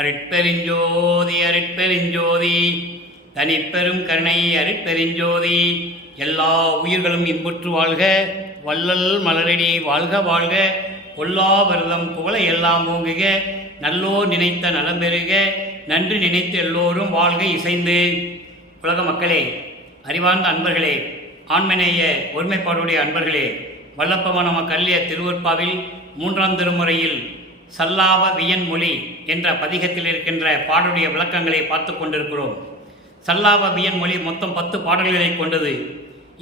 அருட்பெருஞ்சோதி அருட்பெருஞ்சோதி தனிப்பெரும் கருணை அருட்பெருஞ்சோதி. எல்லா உயிர்களும் இன்புற்று வாழ்க, வள்ளல் மலரடி வாழ்க வாழ்க, பொல்லா விரதம் புகழை எல்லாம் ஓங்குக, நல்லோர் நினைத்த நலம் பெறுக, நன்றி நினைத்து எல்லோரும் வாழ்க இசைந்து. உலக மக்களே, அறிவார்ந்த அன்பர்களே, ஆண்மநேய ஒருமைப்பாடுடைய அன்பர்களே, வல்லப்பமான நம கல்லிய திருவற்பாவில் 3ஆம் திருமுறையில் சல்லாப வியன் மொழி என்ற பதிகத்தில் இருக்கின்ற பாடலுடைய விளக்கங்களை பார்த்து கொண்டிருக்கிறோம். சல்லாப வியன் மொழி மொத்தம் 10 பாடல்களை கொண்டது.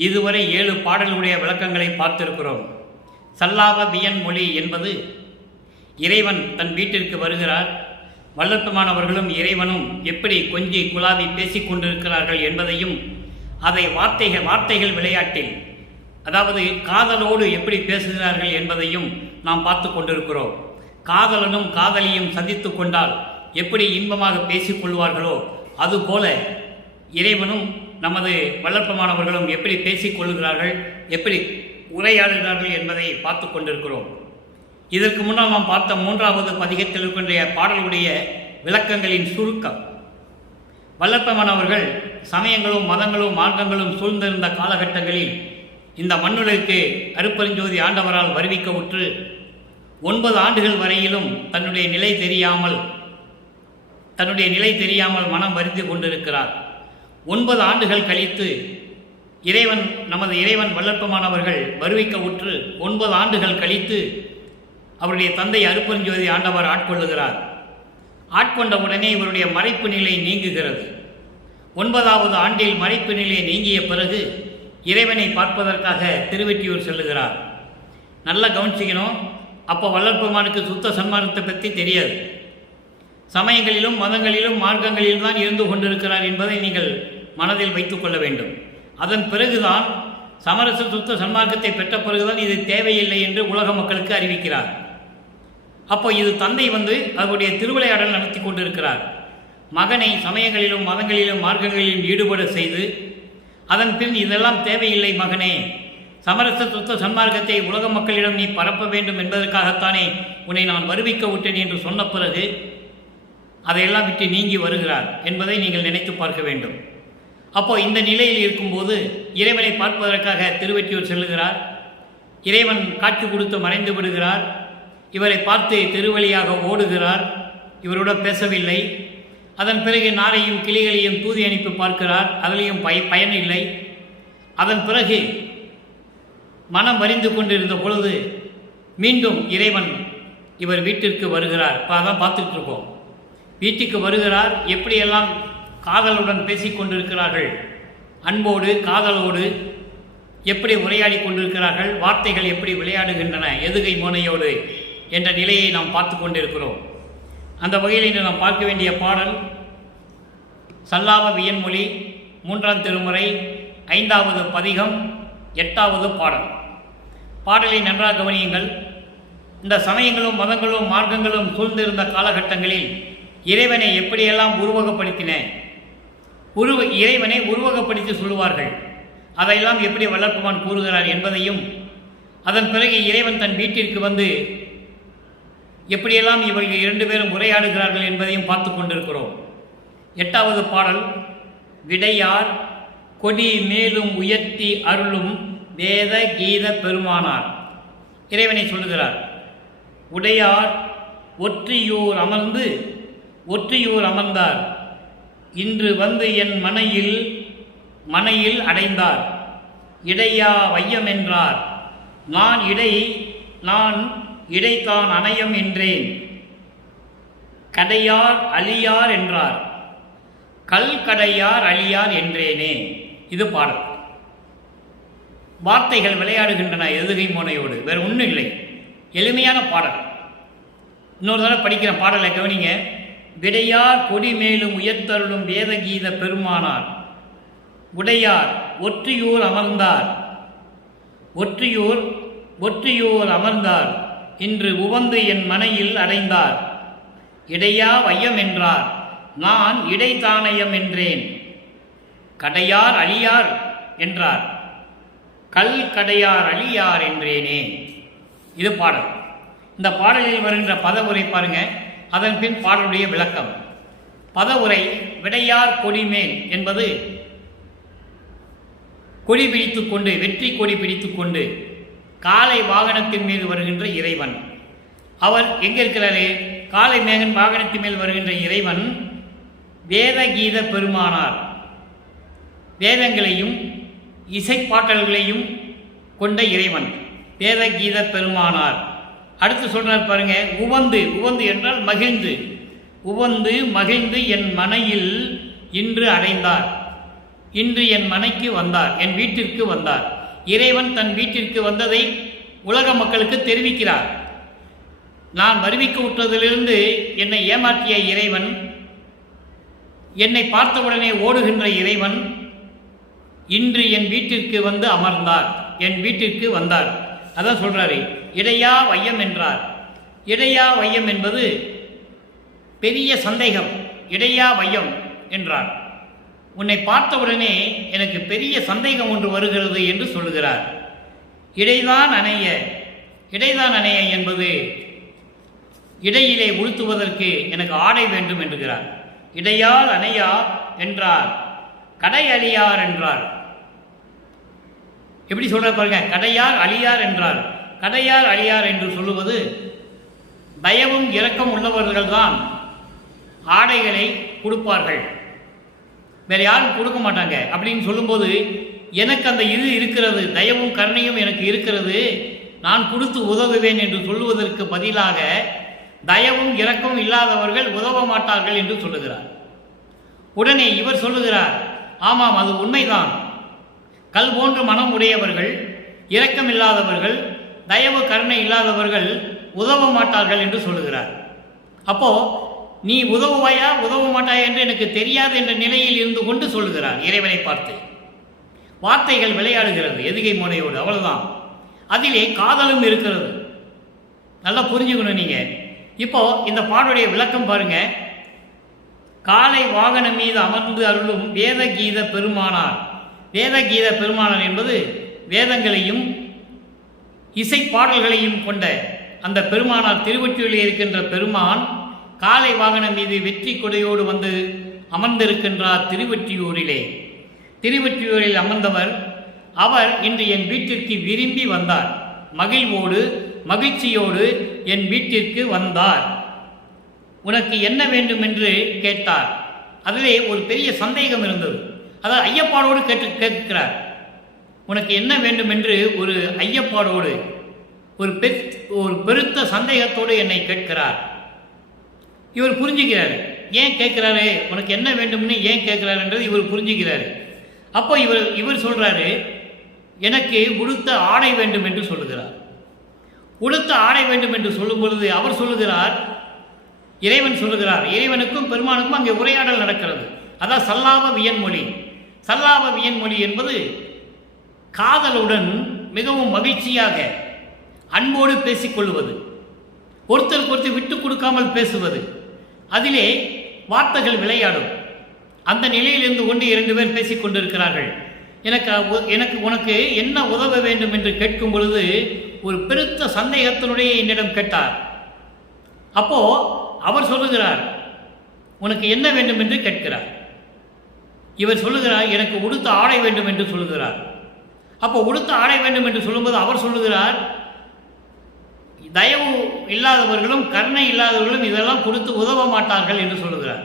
இதுவரை 7 பாடல்களுடைய விளக்கங்களை பார்த்திருக்கிறோம். சல்லாப வியன் மொழி என்பது இறைவன் தன் வீட்டிற்கு வருகிறார், வல்லத்துமானவர்களும் இறைவனும் எப்படி கொஞ்சி குழாவி பேசிக் கொண்டிருக்கிறார்கள் என்பதையும், அதை வார்த்தைகள் விளையாட்டில், அதாவது காதலோடு எப்படி பேசுகிறார்கள் என்பதையும் நாம் பார்த்து கொண்டிருக்கிறோம். காதலனும் காதலியும் சந்தித்து கொண்டால் எப்படி இன்பமாக பேசிக்கொள்வார்களோ அதுபோல இறைவனும் நமது வல்லற்பமானவர்களும் எப்படி பேசிக்கொள்கிறார்கள், எப்படி உரையாடுகிறார்கள் என்பதை பார்த்து கொண்டிருக்கிறோம். இதற்கு முன்னால் நாம் பார்த்த 3வது பதிகத்தில் இருக்கின்ற பாடலுடைய விளக்கங்களின் சுருக்கம். வல்லற்பமானவர்கள் சமயங்களும் மதங்களும் மார்க்கங்களும் சூழ்ந்திருந்த காலகட்டங்களில் இந்த மண்ணுலகுக்கு அருட்பெருஞ்சோதி ஆண்டவரால் வருவிக்க உற்று 9 ஆண்டுகள் வரையிலும் தன்னுடைய நிலை தெரியாமல் மனம் வருந்தி கொண்டிருக்கிறார். 9 ஆண்டுகள் கழித்து நமது இறைவன் வல்லற்பமானவர்கள் வருவிக்க உற்று 9 ஆண்டுகள் கழித்து அவருடைய தந்தை அருட்பெருஞ்சோதி ஆண்டவர் ஆட்கொள்ளுகிறார். ஆட்கொண்ட உடனே இவருடைய மறைப்பு நிலை நீங்குகிறது. 9வது ஆண்டில் மறைப்பு நிலை நீங்கிய பிறகு இறைவனை பார்ப்பதற்காக திருவெற்றியூர் செல்லுகிறார். நல்லா கவனிச்சிக்கணும். அப்போ வல்லற்பெருமானுக்கு சுத்த சன்மார்க்கத்தை பற்றி தெரியாது. சமயங்களிலும் மதங்களிலும் மார்க்கங்களிலும் தான் இருந்து கொண்டிருக்கிறார் என்பதை நீங்கள் மனதில் வைத்துக் கொள்ள வேண்டும். அதன் பிறகுதான் சமரச சுத்த சன்மார்க்கத்தை பெற்ற பிறகுதான் இது தேவையில்லை என்று உலக மக்களுக்கு அறிவிக்கிறார். அப்போ இது தந்தை அவருடைய திருவிளையாடல் நடத்தி கொண்டிருக்கிறார். மகனை சமயங்களிலும் மதங்களிலும் மார்க்கங்களிலும் ஈடுபட செய்து, அதன் பின் இதெல்லாம் தேவையில்லை மகனே, சமரச சுத்த சன்மார்க்கத்தை உலக மக்களிடம் நீ பரப்ப வேண்டும் என்பதற்காகத்தானே உன்னை நான் வருவிக்க விட்டேன் என்று சொன்ன பிறகு அதையெல்லாம் விட்டு நீங்கி வருகிறார் என்பதை நீங்கள் நினைத்து பார்க்க வேண்டும். அப்போ இந்த நிலையில் இருக்கும்போது இறைவனை பார்ப்பதற்காக திருவெற்றியூர் செல்லுகிறார். இறைவன் காட்சி கொடுத்து மறைந்து விடுகிறார். இவரை பார்த்து திருவழியாக ஓடுகிறார். இவரோட பேசவில்லை. அதன் பிறகு நாரையும் கிளிகளையும் தூதி அனுப்பி பார்க்கிறார். அதிலையும் பயன் இல்லை. அதன் பிறகு மனம் வரிந்து கொண்டிருந்த பொழுது மீண்டும் இறைவன் இவர் வீட்டிற்கு வருகிறார். அதான் பார்த்துட்டு இருக்கோம். வீட்டுக்கு வருகிறார். எப்படியெல்லாம் காதலுடன் பேசி கொண்டிருக்கிறார்கள், அன்போடு காதலோடு எப்படி உரையாடி கொண்டிருக்கிறார்கள், வார்த்தைகள் எப்படி விளையாடுகின்றன எதுகை மோனையோடு என்ற நிலையை நாம் பார்த்து கொண்டிருக்கிறோம். அந்த வகையில் இன்று நாம் பார்க்க வேண்டிய பாடல் சல்லாப வியன்மொழி 3ஆம் திருமுறை 5வது பதிகம் 8வது பாடல். பாடலை நன்றாக கவனியுங்கள். இந்த சமயங்களும் மதங்களும் மார்க்கங்களும் சூழ்ந்திருந்த காலகட்டங்களில் இறைவனை எப்படியெல்லாம் உருவகப்படுத்தின, இறைவனை உருவகப்படுத்தி சொல்லுவார்கள். அதையெல்லாம் எப்படி வல்லற்பெருமான் கூறுகிறார் என்பதையும், அதன் பிறகு இறைவன் தன் வீட்டிற்கு வந்து எப்படியெல்லாம் இவர்கள் 2 பேரும் உரையாடுகிறார்கள் என்பதையும் பார்த்து கொண்டிருக்கிறோம். 8வது பாடல் விடையார் கொடி மேலும் உயர்த்தி அருளும் வேத கீத பெருமானார். இறைவனை சொல்லுகிறார். உடையார் ஒற்றியூர் அமர்ந்தார், இன்று வந்து என் மனையில் அடைந்தார். இடையா வையம் என்றார், நான் இடைத்தான் அணையம் என்றேன். கடையார் அழியார் என்றார், கடையார் அழியார் என்றேனே. இது பாடல். வார்த்தைகள் விளையாடுகின்றன எதுகை மோனையோடு, வேறு ஒன்றும் இல்லை. எளிமையான பாடல். இன்னொரு தடவை படிக்கிற பாடலை கவனிங்க. விடையார் கொடி மேலும் உயர்த்தருளும் வேதகீத பெருமானார். உடையார் ஒற்றியூர் அமர்ந்தார், இன்று உவந்து என் மனையில் அடைந்தார். இடையா வையம் என்றார், நான் இடைத்தானயம் என்றேன். கடையார் அழியார் என்றார், கடையார் அழியார் என்றேனே. இது பாடல். இந்த பாடலில் வருகின்ற பதவுரை பாருங்க. அதன் பின் பாடலுடைய விளக்கம். பதவுரை. விடையார் கொடிமேல் என்பது கொடி பிடித்து கொண்டு, வெற்றி கொடி பிடித்து கொண்டு காலை வாகனத்தின் மீது வருகின்ற இறைவன். அவர் எங்கே இருக்கிறாரு? காலை மேகன் வாகனத்தின் மேல் வருகின்ற இறைவன் வேத கீத பெருமானார். வேதங்களையும் இசைப்பாட்டல்களையும் கொண்ட இறைவன் வேத கீத பெருமானார். அடுத்து சொல்றார் பாருங்க, உவந்து. உவந்து என்றால் மகிழ்ந்து. உவந்து மகிழ்ந்து என் மனையில் இன்று அடைந்தார். இன்று என் மனைக்கு வந்தார், என் வீட்டிற்கு வந்தார். இறைவன் தன் வீட்டிற்கு வந்ததை உலக மக்களுக்கு தெரிவிக்கிறார். நான் வருவிக்க விட்டதிலிருந்து என்னை ஏமாற்றிய இறைவன், என்னை பார்த்தவுடனே ஓடுகின்ற இறைவன் இன்று என் வீட்டிற்கு வந்து அமர்ந்தார், என் வீட்டிற்கு வந்தார். அதான் சொல்றாரு இடையா வையம் என்றார். இடையா வையம் என்பது பெரிய சந்தேகம். இடையா வையம் என்றார். உன்னை பார்த்தவுடனே எனக்கு பெரிய சந்தேகம் ஒன்று வருகிறது என்று சொல்லுகிறார். இடைதான் அணைய. இடைதான் அணைய என்பது இடையிலே உடுத்துவதற்கு எனக்கு ஆடை வேண்டும் என்கிறார். இடையால் அணையா என்றார், கடை அழியார் என்றார். எப்படி சொல்ற பாருங்க, கடையார் அழியார் என்றார். கடையார் அழியார் என்று சொல்லுவது தயவும் இரக்கம் உள்ளவர்கள்தான் ஆடைகளை கொடுப்பார்கள், வேற யாரும் கொடுக்க மாட்டாங்க அப்படின்னு சொல்லும்போது எனக்கு அந்த இது இருக்கிறது, தயவும் கருணையும் எனக்கு இருக்கிறது, நான் கொடுத்து உதவுவேன் என்று சொல்லுவதற்கு பதிலாக தயவும் இரக்கமும் இல்லாதவர்கள் உதவ மாட்டார்கள் என்று சொல்லுகிறார். உடனே இவர் சொல்லுகிறார், ஆமாம் அது உண்மைதான். கல் போன்று மனம் உடையவர்கள், இரக்கம் இல்லாதவர்கள், தயவு கருணை இல்லாதவர்கள் உதவ மாட்டார்கள் என்று சொல்லுகிறார். அப்போ நீ உதவுவாயா உதவ மாட்டாயா என்று எனக்கு தெரியாது என்ற நிலையில் இருந்து கொண்டு சொல்லுகிறார் இறைவனை பார்த்து. வார்த்தைகள் விளையாடுகிறது எதுகை முனையோடு, அவ்வளவுதான். அதிலே காதலும் இருக்கிறது. நல்லா புரிஞ்சுக்கணும் நீங்க. இப்போ இந்த பாடுடைய விளக்கம் பாருங்க. காலை வாகனம் மீது அமர்ந்து அருளும் வேத கீத பெருமானார். வேத கீத பெருமானார் என்பது வேதங்களையும் இசை பாடல்களையும் கொண்ட அந்த பெருமானார், திருவொற்றியூரில் இருக்கின்ற பெருமான் காலை வாகனம் மீது வெற்றி கொடையோடு வந்து அமர்ந்திருக்கின்றார் திருவொற்றியூரிலே. திருவொற்றியூரில் அமர்ந்தவர் அவர் இன்று என் வீட்டிற்கு விரும்பி வந்தார். மகிழ்வோடு மகிழ்ச்சியோடு என் வீட்டிற்கு வந்தார். உனக்கு என்ன வேண்டும் என்று கேட்டார். அதிலே ஒரு பெரிய சந்தேகம் இருந்தது. அதாவது ஐயப்பாடோடு கேட்கிறார். உனக்கு என்ன வேண்டும் என்று ஒரு ஐயப்பாடோடு, ஒரு பெருத்த சந்தேகத்தோடு என்னை கேட்கிறார். இவர் புரிஞ்சுக்கிறார் ஏன் கேட்கிறாரு, உனக்கு என்ன வேண்டும்னு ஏன் கேட்கிறார் என்றது இவர் புரிஞ்சுக்கிறாரு. அப்போ இவர் சொல்றாரு, எனக்கு உடுத்த ஆடை வேண்டும் என்று சொல்லுகிறார். உடுத்த ஆடை வேண்டும் என்று சொல்லும் பொழுது அவர் சொல்லுகிறார், இறைவன் சொல்லுகிறார். இறைவனுக்கும் பெருமானுக்கும் அங்கே உரையாடல் நடக்கிறது. அதான் சல்லாப வியன்மொழி. சல்லாப வியன்மொழி என்பது காதலுடன் மிகவும் மகிழ்ச்சியாக அன்போடு பேசிக்கொள்வது, ஒருத்தருக்கு ஒருத்தர் விட்டு கொடுக்காமல் பேசுவது, அதிலே வார்த்தைகள் விளையாடும். அந்த நிலையில் இருந்து கொண்டு இரண்டு பேர் பேசிக் கொண்டிருக்கிறார்கள். எனக்கு உனக்கு என்ன உதவ வேண்டும் என்று கேட்கும் பொழுது ஒரு பெருத்த சந்தேகத்தினுடைய என்னிடம் கேட்டார். அப்போ அவர் சொல்லுகிறார், உனக்கு என்ன வேண்டும் என்று கேட்கிறார். இவர் சொல்லுகிறார், எனக்கு உடுத்த ஆடை வேண்டும் என்று சொல்லுகிறார். அப்போ உடுத்த ஆடை வேண்டும் என்று சொல்லும்போது அவர் சொல்லுகிறார், தயவு இல்லாதவர்களும் கருணை இல்லாதவர்களும் இதெல்லாம் கொடுத்து உதவ மாட்டார்கள் என்று சொல்லுகிறார்.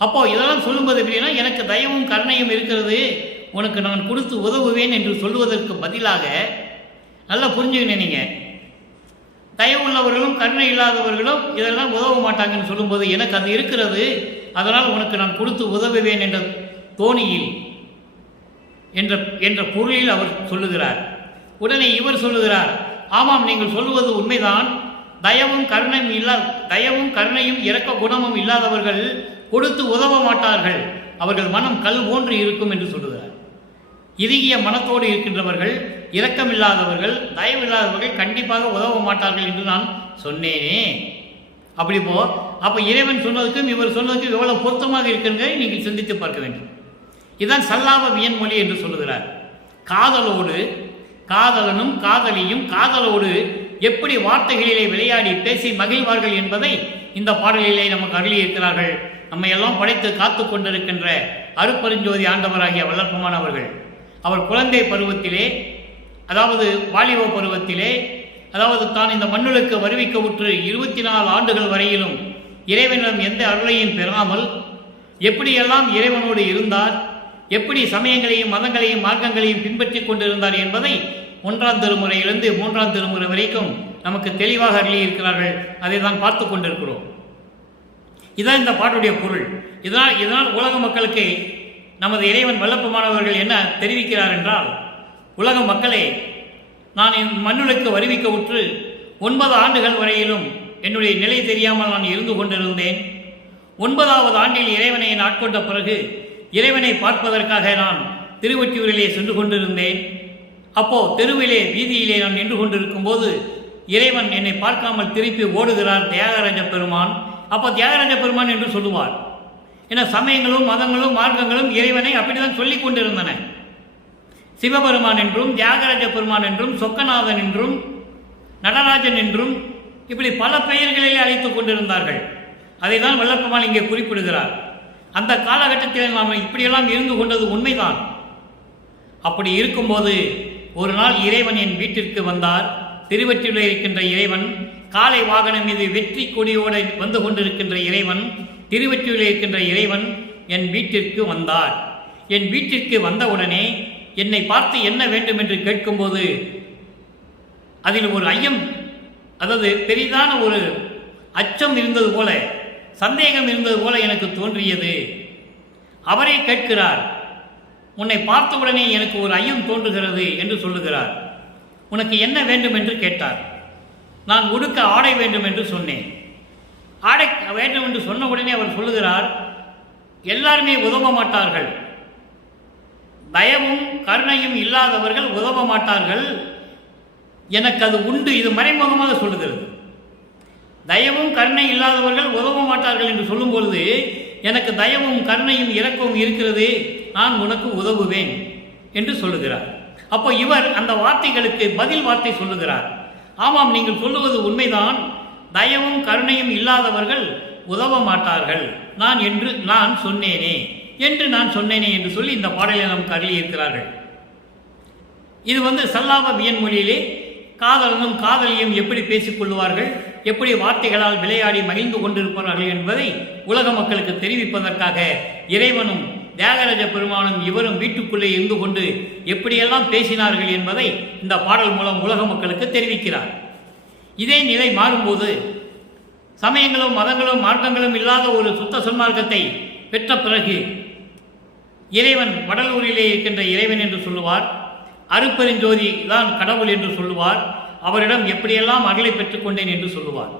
அப்போ இதெல்லாம் சொல்லும்போது எப்படின்னா, எனக்கு தயவும் கருணையும் இருக்கிறது, உனக்கு நான் கொடுத்து உதவுவேன் என்று சொல்லுவதற்கு பதிலாக, நல்லா புரிஞ்சுக்கணும் நீங்க, தயவு உள்ளவர்களும் கருணை இல்லாதவர்களும் இதெல்லாம் உதவ மாட்டாங்கன்னு சொல்லும்போது எனக்கு அது இருக்கிறது, அதனால் உனக்கு நான் கொடுத்து உதவுவேன் என்ற தோணியில் என்ற பொருளில் அவர் சொல்லுகிறார். உடனே இவர் சொல்லுகிறார், ஆமாம் நீங்கள் சொல்லுவது உண்மைதான். தயவும் கருணையும் இரக்க குணமும் இல்லாதவர்கள் கொடுத்து உதவ மாட்டார்கள், அவர்கள் மனம் கல் போன்று இருக்கும் என்று சொல்லுகிறார். இறுகிய மனத்தோடு இருக்கின்றவர்கள், இரக்கமில்லாதவர்கள், தயவில்லாதவர்கள் கண்டிப்பாக உதவ மாட்டார்கள் என்று நான் சொன்னேனே. அப்போ இறைவன் சொன்னதுக்கும் இவர் சொன்னதுக்கும் எவ்வளவு பொருத்தமாக இருக்கிறது நீங்கள் சிந்தித்து பார்க்க வேண்டும். இதுதான் சல்லாப வியன்மொழி என்று சொல்லுகிறார். காதலோடு காதலனும் காதலியும் காதலோடு எப்படி வார்த்தைகளிலே விளையாடி பேசி மகிழ்வார்கள் என்பதை இந்த பாடலிலே நமக்கு அருளி இருக்கிறார்கள். நம்மை எல்லாம் படைத்து காத்து கொண்டிருக்கின்ற அருட்பெருஞ்சோதி ஆண்டவராகிய வல்லற்பெருமான் அவர்கள் அவர் குழந்தை பருவத்திலே, அதாவது வாலிப பருவத்திலே, அதாவது தான் இந்த மண்ணுக்கு வருவிக்க உற்று 24 ஆண்டுகள் வரையிலும் இறைவனிடம் எந்த அருளையும் பெறாமல் எப்படியெல்லாம் இறைவனோடு இருந்தார், எப்படி சமயங்களையும் மதங்களையும் மார்க்கங்களையும் பின்பற்றி கொண்டிருந்தார் என்பதை 1ஆம் திருமுறையிலிருந்து 3ஆம் திருமுறை வரைக்கும் நமக்கு தெளிவாக அருளியிருக்கிறார்கள். அதை தான் பார்த்து கொண்டிருக்கிறோம். இதுதான் இந்த பாட்டுடைய பொருள். இதனால் உலக மக்களுக்கு நமது இறைவன் வல்லற்பெருமானவர்கள் என்ன தெரிவிக்கிறார் என்றால், உலக மக்களே, நான் என் மண்ணுக்கு வருவிக்க உற்று 9 ஆண்டுகள் வரையிலும் என்னுடைய நிலை தெரியாமல் நான் இருந்து கொண்டிருந்தேன். 9ஆவது ஆண்டில் இறைவனை ஆட்கொண்ட பிறகு இறைவனை பார்ப்பதற்காக நான் திருவொற்றியூரிலே சென்று கொண்டிருந்தேன். அப்போ தெருவிலே வீதியிலே நான் நின்று கொண்டிருக்கும் போது இறைவன் என்னை பார்க்காமல் திருப்பி ஓடுகிறார் தியாகராஜ பெருமான். அப்போ தியாகராஜ பெருமான் என்று சொல்லுவார். ஏன்னா சமயங்களும் மதங்களும் மார்க்கங்களும் இறைவனை அப்படிதான் சொல்லிக் கொண்டிருந்தன. சிவபெருமான் என்றும் தியாகராஜ பெருமான் என்றும் சொக்கநாதன் என்றும் நடராஜன் என்றும் இப்படி பல பெயர்களிலே அழைத்துக் கொண்டிருந்தார்கள். அதை தான் வல்லற்பெருமான் இங்கே குறிப்பிடுகிறார். அந்த காலகட்டத்தில் நாம் இப்படியெல்லாம் இருந்து கொண்டது உண்மைதான். அப்படி இருக்கும்போது ஒரு நாள் இறைவன் என் வீட்டிற்கு வந்தார். திருவொற்றியூரில் இருக்கின்ற இறைவன், காலை வாகனம் மீது வெற்றி கொடியோடு வந்து கொண்டிருக்கின்ற இறைவன், திருவொற்றியூரில் இருக்கின்ற இறைவன் என் வீட்டிற்கு வந்தார். என் வீட்டிற்கு வந்தவுடனே என்னை பார்த்து என்ன வேண்டும் என்று கேட்கும்போது அதில் ஒரு ஐயம், அதாவது பெரிதான ஒரு அச்சம் இருந்தது போல, சந்தேகம் இருந்தது போல எனக்கு தோன்றியது. அவரே கேட்கிறார், உன்னை பார்த்தவுடனே எனக்கு ஒரு ஐயம் தோன்றுகிறது என்று சொல்லுகிறார். உனக்கு என்ன வேண்டும் என்று கேட்டார். நான் உடுக்க ஆடை வேண்டும் என்று சொன்னேன். ஆடை வேண்டும் என்று சொன்ன உடனே அவர் சொல்லுகிறார், எல்லாருமே உதவ மாட்டார்கள், தயவும் கருணையும் இல்லாதவர்கள் உதவ மாட்டார்கள், எனக்கு அது உண்டு. இது மறைமுகமாக சொல்லுகிறது. தயவும் கருணை இல்லாதவர்கள் உதவ மாட்டார்கள் என்று சொல்லும் பொழுது எனக்கு தயவும் கருணையும் இரக்கமும் இருக்கிறது, நான் உனக்கு உதவுவேன் என்று சொல்லுகிறார். அப்போ இவர் அந்த வார்த்தைகளுக்கு பதில் வார்த்தை சொல்லுகிறார். ஆமாம், நீங்கள் சொல்லுவது உண்மைதான், தயவும் கருணையும் இல்லாதவர்கள் உதவ மாட்டார்கள் நான் சொன்னேனே என்று சொல்லி இந்த பாடலை நமக்கு அருளியிருக்கிறார்கள். இது சல்லாப வியன்மொழியிலே காதலனும் காதலியும் எப்படி பேசிக்கொள்வார்கள், எப்படி வார்த்தைகளால் விளையாடி மகிழ்ந்து கொண்டிருப்பார்கள் என்பதை உலக மக்களுக்கு தெரிவிப்பதற்காக இறைவனும் தியாகராஜ பெருமானும் இவரும் வீட்டுக்குள்ளே இருந்து கொண்டு எப்படியெல்லாம் பேசினார்கள் என்பதை இந்த பாடல் மூலம் உலக மக்களுக்கு தெரிவிக்கிறார். இதே நிலை மாறும்போது சமயங்களும் மதங்களும் மார்க்கங்களும் இல்லாத ஒரு சுத்த சன்மார்க்கத்தை பெற்ற பிறகு இறைவன் வடலூரிலே இருக்கின்ற இறைவன் என்று சொல்லுவார், அருட்பெருஞ்சோதி தான் கடவுள் என்று சொல்லுவார், அவரிடம் எப்படியெல்லாம் அருளை பெற்றுக்கொண்டேன் என்று சொல்லுவார்.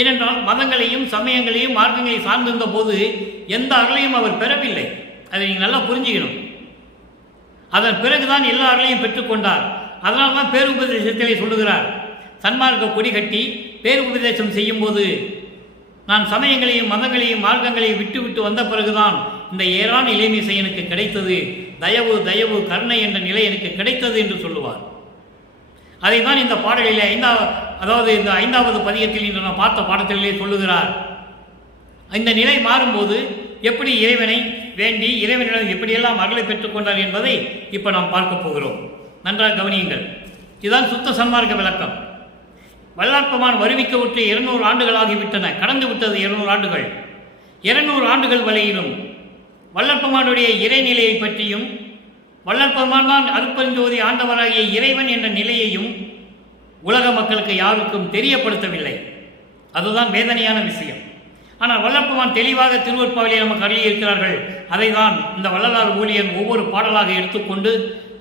ஏனென்றால் மதங்களையும் சமயங்களையும் மார்க்கங்களையும் சார்ந்திருந்த போது எந்த அருளையும் அவர் பெறவில்லை. அதை நீங்கள் நல்லா புரிஞ்சுக்கணும். அதன் பிறகுதான் எல்லா அருளையும் பெற்றுக்கொண்டார். அதனால தான் பேருபதேசத்திலே சொல்லுகிறார், சன்மார்க்க கொடி கட்டி பேருபதேசம் செய்யும் போது நான் சமயங்களையும் மதங்களையும் மார்க்கங்களையும் விட்டு வந்த பிறகுதான் இந்த ஏறான இளைமிசை எனக்கு கிடைத்தது, தயவு கருணை என்ற நிலை எனக்கு கிடைத்தது என்று சொல்லுவார். அதை தான் இந்த பாடலிலே இந்த 5வது பதிகத்தில் இன்று நான் பார்த்த பாடத்திலே சொல்லுகிறார். இந்த நிலை மாறும்போது எப்படி இறைவனை வேண்டி இறைவனிடம் எப்படியெல்லாம் அருளை பெற்றுக்கொண்டார் என்பதை இப்போ நாம் பார்க்க போகிறோம். நன்றாக கவனியுங்கள். இதுதான் சுத்த சன்மார்க்க விளக்கம். வல்லற்பெருமான் வருவிக்க விட்டு 200 ஆண்டுகள் ஆகிவிட்டன, கடந்து விட்டது 200 ஆண்டுகள். 200 ஆண்டுகள் வரையிலும் வல்லற்பெருமானுடைய இறைநிலையை பற்றியும் வல்லற்பெருமான் தான் அருட்பெருஞ்சோதி ஆண்டவராகிய இறைவன் என்ற நிலையையும் உலக மக்களுக்கு யாருக்கும் தெரியப்படுத்தவில்லை. அதுதான் வேதனையான விஷயம். ஆனால் வல்லற்பெருமான் தெளிவாக திருவருட்பாவிலே நமக்கு அருளியிருக்கிறார்கள். அதை தான் இந்த வள்ளலார் ஊழியன் ஒவ்வொரு பாடலாக எடுத்துக்கொண்டு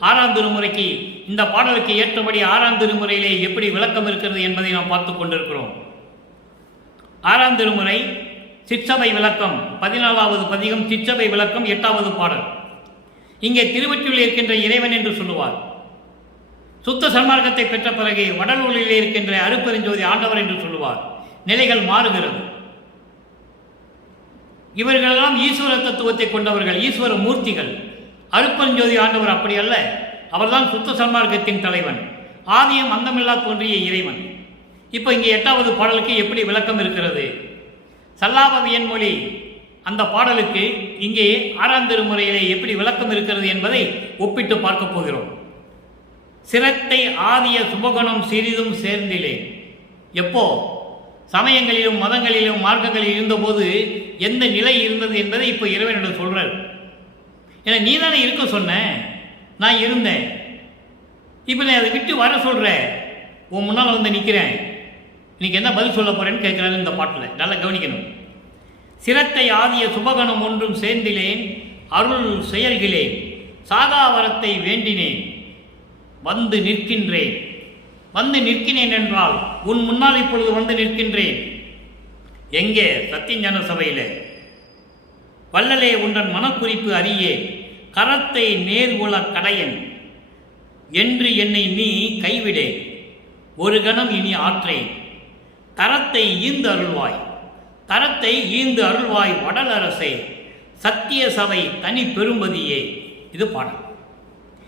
6ஆம் திருமுறைக்கு இந்த பாடலுக்கு ஏற்றபடி 6ஆம் திருமுறையிலே எப்படி விளக்கம் இருக்கிறது என்பதை நாம் பார்த்து கொண்டிருக்கிறோம். 6ஆம் திருமுறை சிற்றபை விளக்கம் 14வது பதிகம், சிற்றபை விளக்கம் 8வது பாடல். இங்கே திருவொற்றியூரில் இருக்கின்ற இறைவன் என்று சொல்லுவார். சுத்த சன்மார்க்கத்தை பெற்ற பிறகு வடலூரிலே இருக்கின்ற அருட்பெருஞ்சோதி ஆண்டவர் என்று சொல்லுவார். நிலைகள் மாறுகிறது. இவர்களெல்லாம் ஈஸ்வர தத்துவத்தை கொண்டவர்கள், ஈஸ்வர மூர்த்திகள். அருட்பெருஞ்சோதி ஆண்டவர் அப்படி அல்ல, அவர்தான் சுத்த சன்மார்க்கத்தின் தலைவன், ஆதியம் அந்தமில்லா தோன்றிய இறைவன். இப்போ இங்கே 8வது பாடலுக்கு எப்படி விளக்கம் இருக்கிறது? சல்லாப வியன்மொழி அந்த பாடலுக்கு இங்கே 6ஆம் திருமுறையிலே எப்படி விளக்கம் இருக்கிறது என்பதை ஒப்பிட்டு பார்க்க போகிறோம். சிரத்தை ஆதிய சுபகுணம் சிறிதும் சேர்ந்திலே. எப்போ சமயங்களிலும் மதங்களிலும் மார்க்கங்களில் இருந்தபோது எந்த நிலை இருந்தது என்பதை இப்போ இறைவனிடம் சொல்றார். ஏன்னா நீ தானே இருக்க சொன்ன, நான் இருந்தேன், இப்போ நான் அதை விட்டு வர சொல்கிறேன், உன் முன்னால் வந்து நிற்கிறேன், இன்னைக்கு என்ன பதில் சொல்ல போறேன்னு கேட்குறாரு இந்த பாட்டில். நல்லா கவனிக்கணும். சிரத்தை ஆதிய சுபகணம் ஒன்றும் சேர்ந்திலேன், அருள் செயல்களேன், சாகாவரத்தை வேண்டினேன், வந்து நிற்கின்றேன். வந்து நிற்கினேன் என்றால் உன் முன்னால் இப்பொழுது வந்து நிற்கின்றேன். எங்கே? சத்தியஞான சபையில். வள்ளலே உன்றன் மனக்குறிப்பு அறியே, கரத்தை நேர் உள கடையன் என்று என்னை நீ கைவிடே, ஒரு கணம் இனி ஆற்றேன், தரத்தை ஈந்து அருள்வாய், தரத்தை ஈந்து அருள்வாய் வடல் அரசே, சத்திய சபை தனி பெரும்பதியே. இது பாடல்.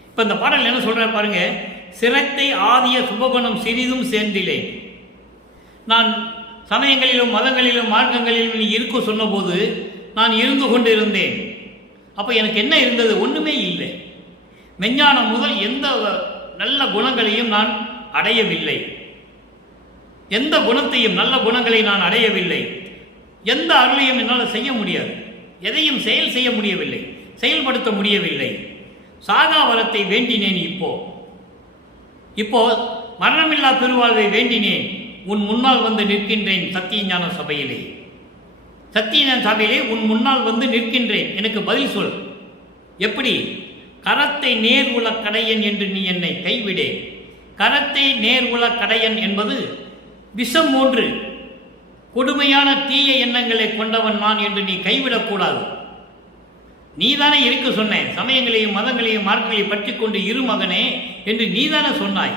இப்போ இந்த பாடல் என்ன சொல்ற பாருங்க. சிரத்தை ஆதிய சுபகுணம் சிறிதும் சேர்ந்திலே. நான் சமயங்களிலும் மதங்களிலும் மார்க்கங்களிலும் நீ இருக்க சொன்னபோது நான் இருந்து கொண்டு இருந்தேன். அப்போ எனக்கு என்ன இருந்தது? ஒன்றுமே இல்லை. மெஞ்ஞானம் முதல் எந்த நல்ல குணங்களையும் நான் அடையவில்லை. எந்த குணத்தையும் நல்ல குணங்களை நான் அடையவில்லை. எந்த அருளையும் என்னால் செய்ய முடியாது. எதையும் செய்ய முடியவில்லை, செயல்படுத்த முடியவில்லை. சாகாவரத்தை வேண்டினேன். இப்போ மரணமில்லா பெருவாழ்வை வேண்டினேன். உன் முன்னால் வந்து நிற்கின்றேன் சத்தியஞான சபையிலே. சத்தியஞான சபையிலே உன் முன்னால் வந்து நிற்கின்றேன். எனக்கு பதில் சொல். எப்படி? கரத்தை நேர் உள கடையன் என்று நீ என்னை கைவிடே. கரத்தை நேர் உள கடையன் என்பது விஷம் ஒன்று, கொடுமையான தீய எண்ணங்களை கொண்டவன் நான் என்று நீ கைவிடக்கூடாது. நீதானே இருக்க சொன்னேன். சமயங்களையும் மதங்களையும் மார்க்கங்களையும் பற்றி கொண்டு இரு மகனே என்று நீதானே சொன்னாய்.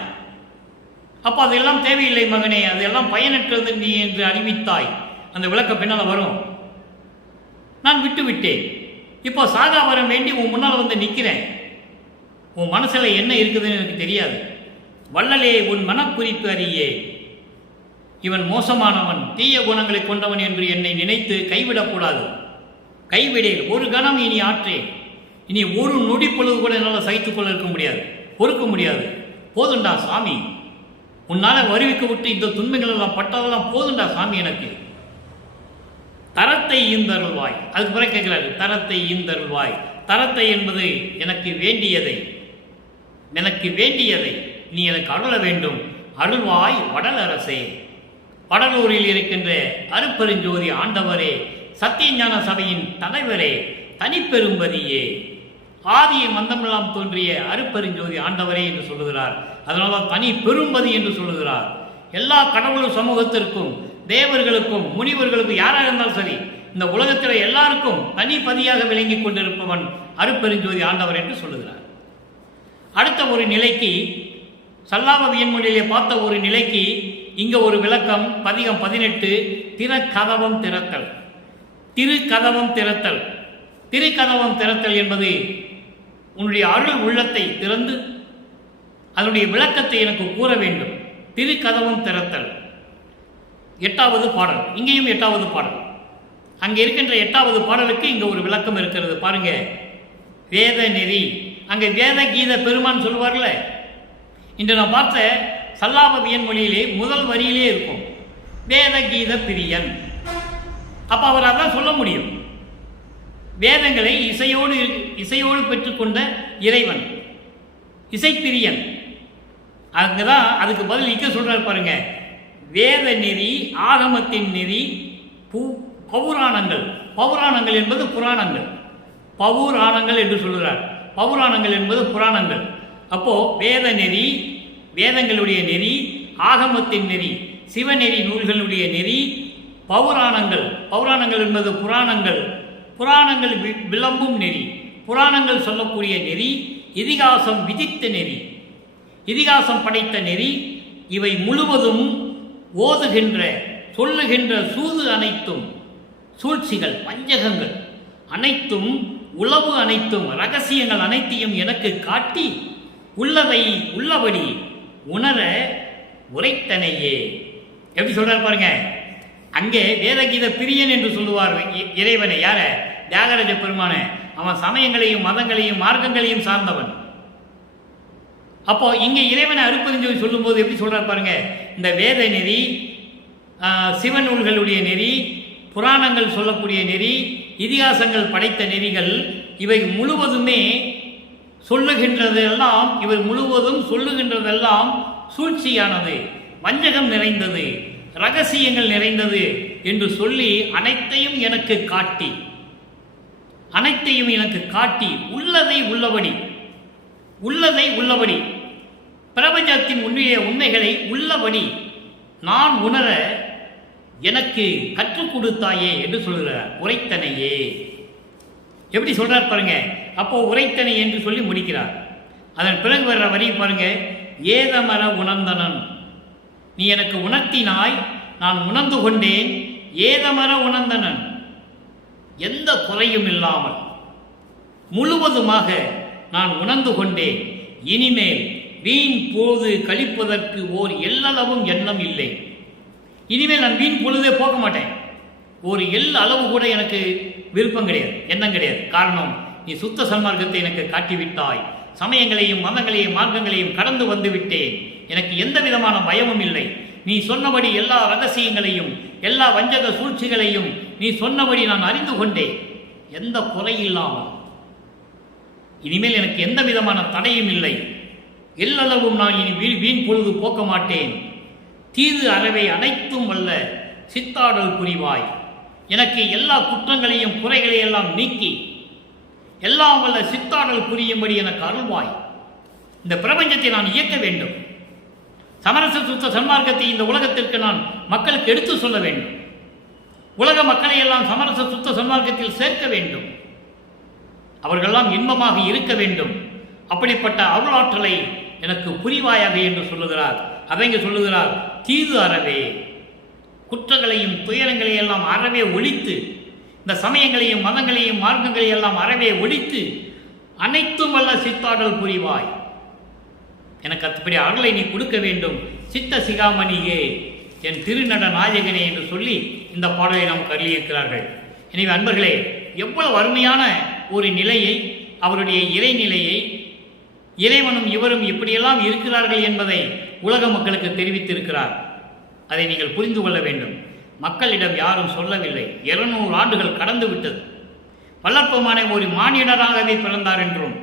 அப்போ அதெல்லாம் தேவையில்லை மகனே, அதெல்லாம் பயனற்றது நீ என்று அறிவித்தாய். அந்த விளக்க பின்னால் வரும். நான் விட்டு விட்டேன். இப்போ சாகாவரம் வேண்டி உன் முன்னால் வந்து நிற்கிறேன். உன் மனசில் என்ன இருக்குதுன்னு எனக்கு தெரியாது. வள்ளலே உன் மனக்குறிப்பு அறியே. இவன் மோசமானவன், தீய குணங்களை கொண்டவன் என்று என்னை நினைத்து கைவிடக்கூடாது. கைவிடேன், ஒரு கணம் இனி ஆற்றேன். இனி ஒரு நொடி பொழுது கூட என்னால் சகித்துக்கொள்ள இருக்க முடியாது, பொறுக்க முடியாது. போதுண்டா சாமி, உன்னால் வருவிக்க விட்டு இந்த துன்பங்கள் எல்லாம் பட்டதெல்லாம் போதுண்டா சாமி எனக்கு. தரத்தை ஈந்தருள்வாய். அதுக்கு பிறகு கேட்கிறாரு, தரத்தை ஈந்தருள்வாய். தரத்தை என்பது எனக்கு வேண்டியதை, எனக்கு வேண்டியதை நீ எனக்கு அருள வேண்டும். அருள்வாய் வடல் அரசே. வடலூரில் இருக்கின்ற அருப்பெருஞ்சோதி ஆண்டவரே, சத்தியஞான சபையின் தலைவரே, தனிப்பெரும்பதியே, ஆதிய மந்தமெல்லாம் தோன்றிய அருப்பெருஞ்சோதி ஆண்டவரே என்று சொல்லுகிறார். அதனால்தான் தனி பெரும்பதி என்று சொல்லுகிறார். எல்லா கடவுள் சமூகத்திற்கும், தேவர்களுக்கும், முனிவர்களுக்கும், யாராக இருந்தாலும் சரி, இந்த உலகத்தில் எல்லாருக்கும் தனிப்பதியாக விளங்கி கொண்டிருப்பவன் அருப்பெருஞ்சோதி ஆண்டவர் என்று சொல்லுகிறார். அடுத்த ஒரு நிலைக்கு, சல்லாப வியன்மொழியிலே பார்த்த ஒரு நிலைக்கு இங்கே ஒரு விளக்கம். பதிகம் 18, திறக்கதவம் திறத்தல். திருக்கதவம் திறத்தல். திருக்கதவம் திறத்தல் என்பது உன்னுடைய அருள் உள்ளத்தை திறந்து அதனுடைய விளக்கத்தை எனக்கு கூற வேண்டும். திருக்கதவம் திறத்தல் 8வது பாடல். இங்கேயும் 8வது பாடல். அங்கே இருக்கின்ற 8வது பாடலுக்கு இங்கே ஒரு விளக்கம் இருக்கிறது பாருங்க. வேத நெறி. அங்கே வேத கீத பெருமான் சொல்லுவார்ல. இன்று நான் பார்த்த சல்லாப வியன்மொழியிலே முதல் வரியிலே இருக்கும் வேத கீத பிரியன். அப்போ அவர் அதான் சொல்ல முடியும். வேதங்களை இசையோடு பெற்றுக்கொண்ட இறைவன், இசைப்பிரியன். அங்கதான் அதுக்கு பதில் இக்க சொல்றார் பாருங்க. வேத நெறி, ஆகமத்தின் நெறி, பௌராணங்கள். பௌராணங்கள் என்பது புராணங்கள். பௌராணங்கள் என்று சொல்கிறார். பௌராணங்கள் என்பது புராணங்கள். அப்போ வேத நெறி, வேதங்களுடைய நெறி, ஆகமத்தின் நெறி, சிவநெறி நூல்களுடைய நெறி, பௌராணங்கள். பௌராணங்கள் என்பது புராணங்கள். புராணங்கள் விளம்பும் நெறி, புராணங்கள் சொல்லக்கூடிய நெறி, இதிகாசம் விதித்த நெறி, இதிகாசம் படைத்த நெறி. இவை முழுவதும் ஓதுகின்ற, சொல்லுகின்ற சூது அனைத்தும், சூழ்ச்சிகள், வஞ்சகங்கள் அனைத்தும், உளவு அனைத்தும், ரகசியங்கள் அனைத்தையும் எனக்கு காட்டி உள்ளதை உள்ளபடி உணர உரைத்தனையே. எப்படி சொல்றார் பாருங்க. அங்கே வேதகீத பிரியன் என்று சொல்லுவார் இறைவனை. யார? தியாகராஜ பெருமானை. அவன் சமயங்களையும் மதங்களையும் மார்க்கங்களையும் சார்ந்தவன். அப்போ இங்கே இறைவனை அருட்பெருஞ்சோதி சொல்லும்போது எப்படி சொல்றார் பாருங்க. இந்த வேத நெறி, சிவநூல்களுடைய நெறி, புராணங்கள் சொல்லக்கூடிய நெறி, இதிகாசங்கள் படைத்த நெறிகள், இவை முழுவதுமே சொல்லுகின்றதெல்லாம், இவை முழுவதும் சொல்லுகின்றதெல்லாம் சூழ்ச்சியானது, வஞ்சகம் நிறைந்தது, ரகசியங்கள் நிறைந்தது என்று சொல்லி அனைத்தையும் எனக்கு காட்டி உள்ளதை உள்ளபடி பிரபஞ்சத்தின் உண்மைகளை உள்ளபடி நான் உணர எனக்கு கற்றுக் கொடுத்தாயே என்று சொல்கிறார். உரைத்தனையே எப்படி சொல்றார் பாருங்க. அப்போ உரைத்தனை என்று சொல்லி முடிக்கிறார். அதன் பிறகு வர்ற வரி பாருங்க. ஏதமர உணர்ந்தனன், நீ எனக்கு உணர்த்தினாய், நான் உணர்ந்து கொண்டேன். ஏதமர உணர்ந்தனன், எந்த குறையும் இல்லாமல் முழுவதுமாக நான் உணர்ந்து கொண்டேன். இனிமேல் வீண் பொழுது கழிப்பதற்கு ஓர் எல்லளவும் எண்ணம் இல்லை. இனிமேல் நான் வீண் பொழுதே போக மாட்டேன். ஒரு அளவு கூட எனக்கு விருப்பம் கிடையாது, எண்ணம் கிடையாது. காரணம், நீ சுத்த சன்மார்க்கத்தை எனக்கு காட்டிவிட்டாய். சமயங்களையும் மதங்களையும் மார்க்கங்களையும் கடந்து வந்து விட்டேன். எனக்கு எந்த விதமான பயமும் இல்லை. நீ சொன்னபடி எல்லா ரகசியங்களையும் எல்லா வஞ்சக சூழ்ச்சிகளையும் நீ சொன்னபடி நான் அறிந்து கொண்டேன், எந்த குறையில்லாமல். இனிமேல் எனக்கு எந்த விதமான தடையும் இல்லை. எல்லளவும் நான் இனி வீண் பொழுது போக்க மாட்டேன். தீது அறவை அனைத்தும் வல்ல சித்தாடல் புரிவாய். எனக்கு எல்லா குற்றங்களையும் குறைகளையும் எல்லாம் நீக்கி எல்லாம் வல்ல சித்தாடல் புரியும்படி எனக்கு அருள்வாய். இந்த பிரபஞ்சத்தை நான் இயக்க வேண்டும். சமரச சுத்த சன்மார்க்கத்தை இந்த உலகத்திற்கு நான் மக்களுக்கு எடுத்து சொல்ல வேண்டும். உலக மக்களை எல்லாம் சமரச சுத்த சன்மார்க்கத்தில் சேர்க்க வேண்டும். அவர்களெல்லாம் இன்பமாக இருக்க வேண்டும். அப்படிப்பட்ட அருளாற்றலை எனக்கு புரிவாயாக என்று சொல்லுகிறார். அதை சொல்லுகிறார். தீது அறவே, குற்றங்களையும் துயரங்களையும் எல்லாம் அறவே ஒழித்து, இந்த சமயங்களையும் மதங்களையும் மார்க்கங்களையும் எல்லாம் அறவே ஒழித்து அனைத்தும் வல்ல சித்தாடல் புரிவாய். எனக்கு அத்தப்படி அருளை நீ கொடுக்க வேண்டும். சித்த சிகாமணியே, என் திருநட நாயகனே என்று சொல்லி இந்த பாடலை நாம் கருதியிருக்கிறார்கள். எனவே அன்பர்களே, எவ்வளவு அருமையான ஒரு நிலையை, அவருடைய இறைநிலையை, இறைவனும் இவரும் இப்படியெல்லாம் இருக்கிறார்கள் என்பதை உலக மக்களுக்கு தெரிவித்திருக்கிறார். அதை நீங்கள் புரிந்து கொள்ள வேண்டும். மக்களிடம் யாரும் சொல்லவில்லை. 200 ஆண்டுகள் கடந்து விட்டது. வல்லற்பெருமானை ஒரு மானிடராகவே பிறந்தார் என்றும்,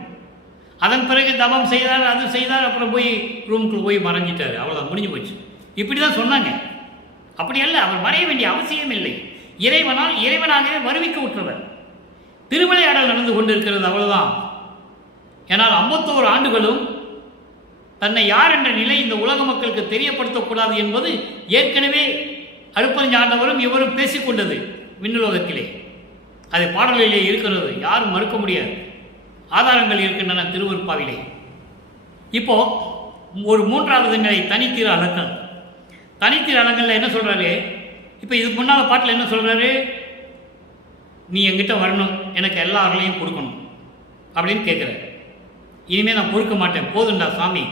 அதன் பிறகு தவம் செய்தார், அது செய்தார், அப்புறம் போய் ரூமுக்குள்ள போய் மறைஞ்சிட்டார், அவ்வளோ முடிஞ்சு போச்சு. இப்படி தான் சொன்னாங்க. அப்படி அல்ல, அவர் மறைய வேண்டிய அவசியம் இல்லை. இறைவனால் இறைவனாகவே வருவிக்க விட்டவர். திருவிளையாடல் நடந்து கொண்டிருக்கிறது, அவ்வளவுதான். ஏனால் 51 ஆண்டுகளும் தன்னை யார் என்ற நிலை இந்த உலக மக்களுக்கு தெரியப்படுத்தக்கூடாது என்பது ஏற்கனவே அருட்பெருஞ்சாண்டவரும் இவரும் பேசிக்கொண்டது விண்ணுலகத்திலே. அது பாடலிலே இருக்கிறது, யாரும் மறுக்க முடியாது. ஆதாரங்கள் இருக்கின்றன திருவருட்பாவிலே. இப்போ ஒரு 3வது நிலை தனித்திரு அலங்கல். தனித்திரு அலங்கல்ல என்ன சொல்றாரு? இப்போ இதுக்கு முன்னால் பாட்டில் என்ன சொல்றாரு? நீ என்கிட்ட வரணும், எனக்கு எல்லா அருளையும் கொடுக்கணும் அப்படின்னு கேட்குற. இனிமேல் நான் பொறுக்க மாட்டேன், போதுண்டா சாமி,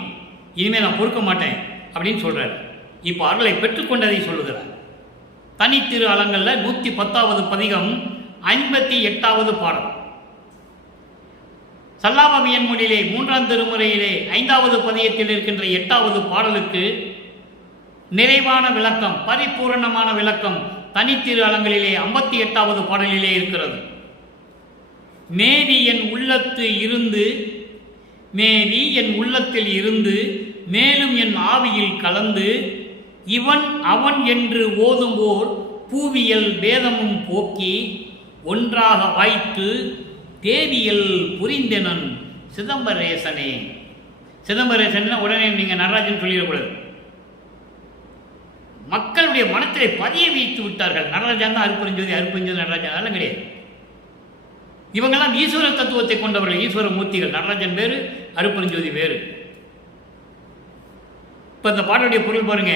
இனிமேல் நான் பொறுக்க மாட்டேன் அப்படின்னு சொல்றாரு. இப்போ அருளை பெற்றுக்கொண்டதை சொல்லுகிறார். தனித்திரு அலங்கல்ல 110வது பதிகம் 58வது பாடல். சல்லாபவியன் மொழியிலே 3ஆம் திருமுறையிலே 5வது பதியத்தில் இருக்கின்ற 8வது பாடலுக்கு நிறைவான விளக்கம், பரிபூரணமான விளக்கம் தனித்திரு அலங்களிலே 58வது பாடலிலே இருக்கிறது. மேவி என் உள்ளத்தில் இருந்து மேலும் என் ஆவியில் கலந்து இவன் அவன் என்று ஓதும்போர் பூவியல் வேதமும் போக்கி ஒன்றாக வாய்த்து தேவியல் புரிந்தனன் சிதம்பரேசனே. சிதம்பரேசன் உடனே நீங்கள் நடராஜன் சொல்லிடக்கூடாது. மக்களுடைய மனத்திலே பதிய வைத்து விட்டார்கள். நடராஜன் தான் அருட்பெருஞ்சோதி, அருட்பெருஞ்சோதி நடராஜன், அதெல்லாம் கிடையாது. இவங்கெல்லாம் ஈஸ்வர தத்துவத்தை கொண்டவர்கள், ஈஸ்வர மூர்த்திகள். நடராஜன் வேறு, அருட்பெருஞ்சோதி வேறு. இப்போ இந்த பாடலுடைய பொருள் பாருங்க.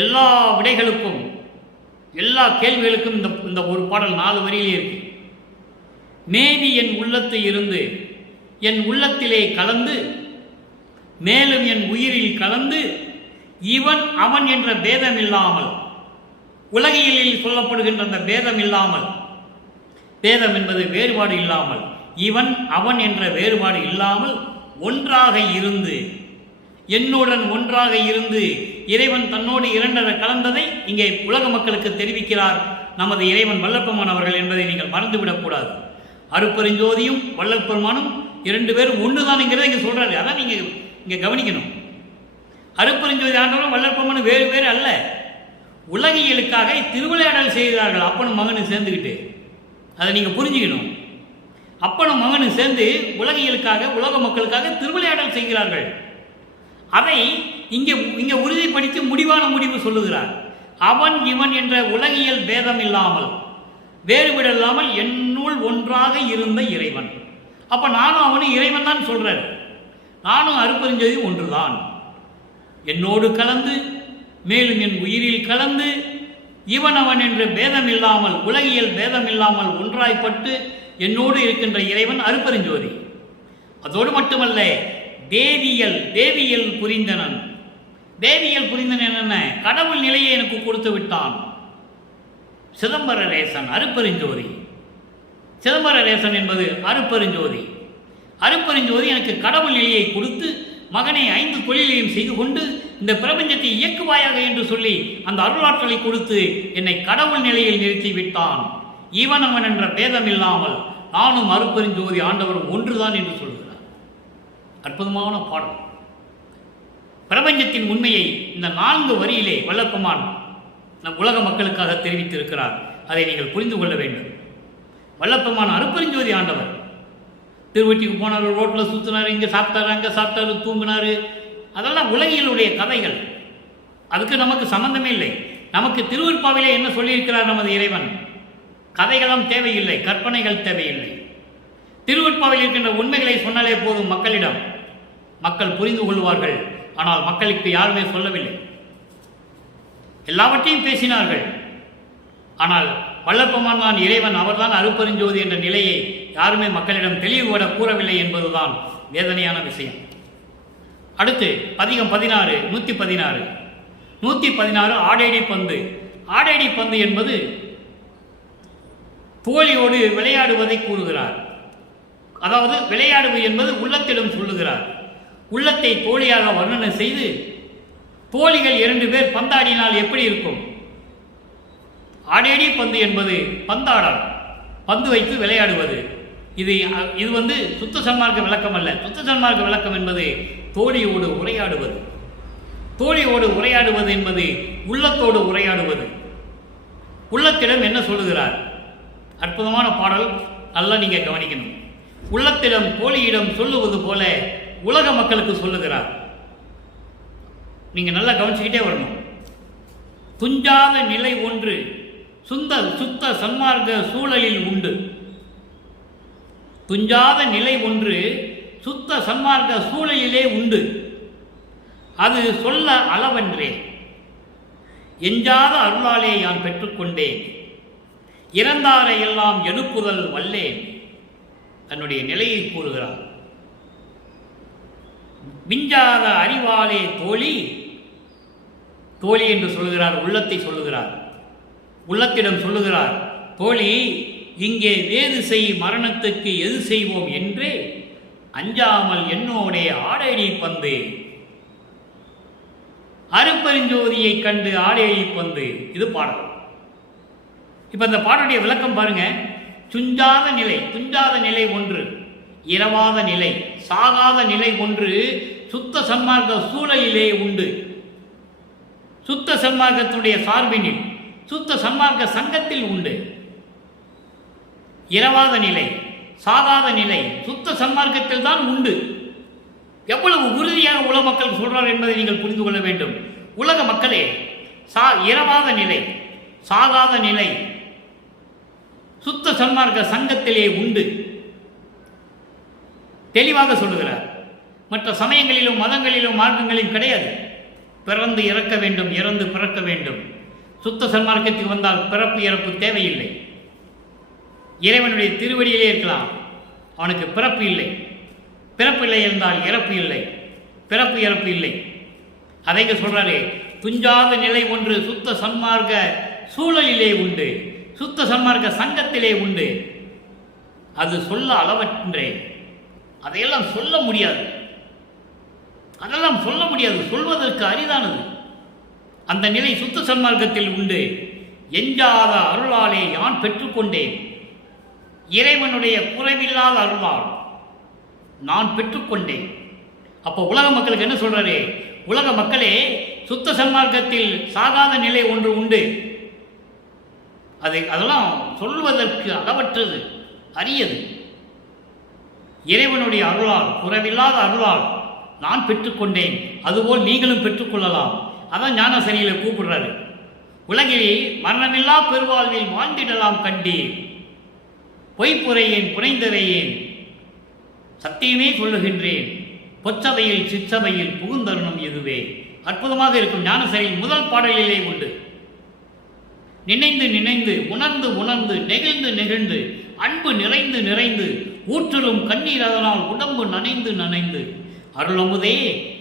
எல்லா விடைகளுக்கும் எல்லா கேள்விகளுக்கும் இந்த ஒரு பாடல் 4 வரியிலே இருக்கு. மேவி என் உள்ளத்தில் இருந்து என் உள்ளத்திலே கலந்து மேலும் என் உயிரில் கலந்து இவன் அவன் என்ற பேதம் இல்லாமல் உலகியலில் சொல்லப்படுகின்ற அந்த பேதம் இல்லாமல், பேதம் என்பது வேறுபாடு இல்லாமல், இவன் அவன் என்ற வேறுபாடு இல்லாமல் ஒன்றாக இருந்து, என்னுடன் ஒன்றாக இருந்து இறைவன் தன்னோடு இரண்டரை கலந்ததை இங்கே உலக மக்களுக்கு தெரிவிக்கிறார் நமது இறைவன் வல்லற்பெருமான் அவர்கள் என்பதை நீங்கள் மறந்துவிடக்கூடாது. அருட்பெருஞ்சோதியும் வல்லற்பெருமானும் இரண்டு பேரும் ஒன்றுதான்ங்கிறத இங்கே சொல்றாரு. அதான் நீங்க இங்கே கவனிக்கணும். அருட்பெருஞ்சோதி ஆண்டவரும் வல்லற்பெருமானும் வேறு வேறு அல்ல. உலகியலுக்காக திருவிளையாடல் செய்கிறார்கள் அப்பனும் மகனும் சேர்ந்துக்கிட்டு. அதை நீங்கள் புரிஞ்சுக்கணும். அப்பனும் மகனும் சேர்ந்து உலகியலுக்காக, உலக மக்களுக்காக திருவிளையாடல் செய்கிறார்கள். அதை இங்கே உறுதிப்படுத்தி முடிவான முடிவு சொல்லுகிறார். அவன் இவன் என்ற உலகியல் பேதம் இல்லாமல், வேறுபாடு இல்லாமல் என்னுள் ஒன்றாக இருந்த இறைவன். அப்ப நானும் அவனும் இறைவன் தான் சொல்றார். நானும் அருட்பெருஞ்சோதி ஒன்றுதான், என்னோடு கலந்து மேலும் என் உயிரில் கலந்து இவன் அவன் என்று பேதம் இல்லாமல், உலகியல் பேதம் இல்லாமல் ஒன்றாய்ப்பட்டு என்னோடு இருக்கின்ற இறைவன் அருட்பெருஞ்சோதி. அதோடு மட்டுமல்ல, தேவியல் புரிந்தனன். தேவியல் புரிந்தனன் என்ன? கடவுள் நிலையை எனக்கு கொடுத்து விட்டான். சிதம்பரரேசன் அருட்பெருஞ்சோதி. சிதம்பரரேசன் என்பது அருட்பெருஞ்சோதி. அருட்பெருஞ்சோதி எனக்கு கடவுள் நிலையை கொடுத்து மகனை 5 தொழிலையும் செய்து கொண்டு இந்த பிரபஞ்சத்தை இயக்குவாயாக என்று சொல்லி அந்த அருளாற்றலை கொடுத்து என்னை கடவுள் நிலையில் நிறுத்தி விட்டான். இவன் அவன் என்ற பேதம் இல்லாமல் நானும் அருட்பெருஞ்சோதி ஆண்டவரும் ஒன்றுதான் என்று சொல்கிறார். அற்புதமான பாடல். பிரபஞ்சத்தின் உண்மையை இந்த 4 வரியிலே வல்லற்பெருமான் நம் உலக மக்களுக்காக தெரிவித்திருக்கிறார். அதை நீங்கள் புரிந்து கொள்ள வேண்டும். வல்லற்பெருமான் அருட்பெருஞ்சோதி ஆண்டவர். திருவட்டிக்கு போனார், ரோட்டில் சுற்றினார், இங்கே சாப்பிட்டாரு, அங்கே சாப்பிட்டாரு, தூங்கினார். அதெல்லாம் உலகியலுடைய கதைகள். அதுக்கு நமக்கு சம்பந்தமே இல்லை. நமக்கு திருவருட்பாவிலே என்ன சொல்லியிருக்கிறார் நமது இறைவன்? கதைகளும் தேவையில்லை, கற்பனைகள் தேவையில்லை. திருவருட்பாவில் இருக்கின்ற உண்மைகளை சொன்னாலே போதும் மக்களிடம். மக்கள் புரிந்து கொள்வார்கள். ஆனால் மக்களுக்கு யாருமே சொல்லவில்லை. எல்லாவற்றையும் பேசினார்கள். ஆனால் வல்லற்பெருமான் தான் இறைவன், அவர்தான் அருட்பெருஞ்சோதி என்ற நிலையை யாருமே மக்களிடம் தெளிவுபட கூறவில்லை என்பதுதான் வேதனையான விஷயம். அடுத்து பதிகம் 16, 116. 116 ஆடேடி பந்து. ஆடேடி பந்து என்பது தோழியோடு விளையாடுவதை கூறுகிறார். அதாவது விளையாடுவது என்பது உள்ளத்திடம் சொல்லுகிறார். உள்ளத்தை தோழியாக வர்ணனை செய்து, தோழிகள் 2 பேர் பந்தாடினால் எப்படி இருக்கும்? ஆடேடி பந்து என்பது பந்தாடல், பந்து வைத்து விளையாடுவது. இது வந்து சுத்த சன்மார்க்க விளக்கம் அல்ல. சுத்த சன்மார்க்க விளக்கம் என்பது தோழியோடு உரையாடுவது. தோழியோடு உரையாடுவது என்பது உள்ளத்தோடு உரையாடுவது. உள்ளத்திடம் என்ன சொல்லுகிறார்? அற்புதமான பாடல், நல்லா நீங்க கவனிக்கணும். உள்ளத்திடம் தோழியிடம் சொல்லுவது போல உலக மக்களுக்கு சொல்லுகிறார். நீங்க நல்லா கவனிச்சுக்கிட்டே வரணும். துஞ்சாத நிலை ஒன்று சுத்த சன்மார்க்க சூழலில் உண்டு. துஞ்சாத நிலை ஒன்று சுத்த சன்மார்க்க சூழலிலே உண்டு. அது சொல்ல அளவன்றே. எஞ்சாத அருளாலே யான் பெற்றுக்கொண்டேன். இறந்தாரை எல்லாம் எழுப்புதல் வல்லேன். தன்னுடைய நிலையை கூறுகிறார். மிஞ்சாத அறிவாலே தோழி, தோழி என்று சொல்லுகிறார். உள்ளத்தை சொல்லுகிறார். உள்ளத்திடம் சொல்லுகிறார், தோழி இங்கே வேறு செய் மரணத்துக்கு எது செய்வோம் என்று அஞ்சாமல் என்னோடைய ஆடேடி பந்து. அருட்பெருஞ்சோதியை கண்டு ஆடேடி பந்து. இது பாடல். இப்ப இந்த பாடலுடைய விளக்கம் பாருங்க. துஞ்சாத நிலை ஒன்று, இரவாத நிலை, சாகாத நிலை ஒன்று சுத்த சன்மார்க்க சூழலிலே உண்டு. சுத்த சன்மார்க்கத்துடைய சார்பினில் சுத்த சன்மார்க்க சங்கத்தில் உண்டு. இரவாத நிலை, சாகாத நிலை சுத்த சன்மார்க்கத்தில் தான் உண்டு. எவ்வளவு உறுதியாக உலக மக்கள் சொல்றார் என்பதை நீங்கள் புரிந்து கொள்ள வேண்டும். உலக மக்களே, இரவாத நிலை, சாகாத நிலை சுத்த சன்மார்க்க சங்கத்திலே உண்டு. தெளிவாக சொல்லுகிறார். மற்ற சமயங்களிலும் மதங்களிலும் மார்க்கங்களிலும் கிடையாது. பிறந்து இறக்க வேண்டும், இறந்து பிறக்க வேண்டும். சுத்த சன்மார்க்கத்துக்கு வந்தால் பிறப்பு இறப்பு தேவையில்லை. இறைவனுடைய திருவடியிலே இருக்கலாம், அவனுக்கு பிறப்பு இல்லை. பிறப்பு இல்லை என்றால் இறப்பு இல்லை, பிறப்பு இறப்பு இல்லை. அதை சொல்றாரு. துஞ்சாத நிலை ஒன்று சுத்த சன்மார்க்க சூழலிலே உண்டு, சுத்த சன்மார்க்க சங்கத்திலே உண்டு. அது சொல்ல அளவற்றே. அதையெல்லாம் சொல்ல முடியாது, அதெல்லாம் சொல்ல முடியாது, சொல்வதற்கு அரிதானது. அந்த நிலை சுத்த சன்மார்க்கத்தில் உண்டு. எஞ்சாத அருளாலே யான் பெற்றுக்கொண்டேன். இறைவனுடைய குறைவில்லாத அருளால் நான் பெற்றுக்கொண்டேன். அப்போ உலக மக்களுக்கு என்ன சொல்றாரு? உலக மக்களே, சுத்த சன்மார்க்கத்தில் சாகாத நிலை ஒன்று உண்டு. அதெல்லாம் சொல்வதற்கு அளவற்றது, அரியது. இறைவனுடைய அருளால், குறைவில்லாத அருளால் நான் பெற்றுக்கொண்டேன். அதுபோல் நீங்களும் பெற்றுக்கொள்ளலாம். அதான் ஞானசரியில கூப்பிடுறாரு. உலகிலே மரணமில்லா பெருவாழ்வில் வாழ்ந்திடலாம் கண்டீர். பொய்ப்புரையேன் புனைந்தரையேன், சத்தியமே சொல்லுகின்றேன். பொச்சபையில் சிற்றபையில் புகுந்தருணம் இதுவே. அற்புதமாக இருக்கும். ஞானசரியில் முதல் பாடலிலே உண்டு. நினைந்து நினைந்து உணர்ந்து உணர்ந்து நெகிழ்ந்து நெகிழ்ந்து அன்பு நிறைந்து நிறைந்து ஊற்றலும் கண்ணீர் அதனால் உடம்பு நனைந்து நனைந்து அருளமுதே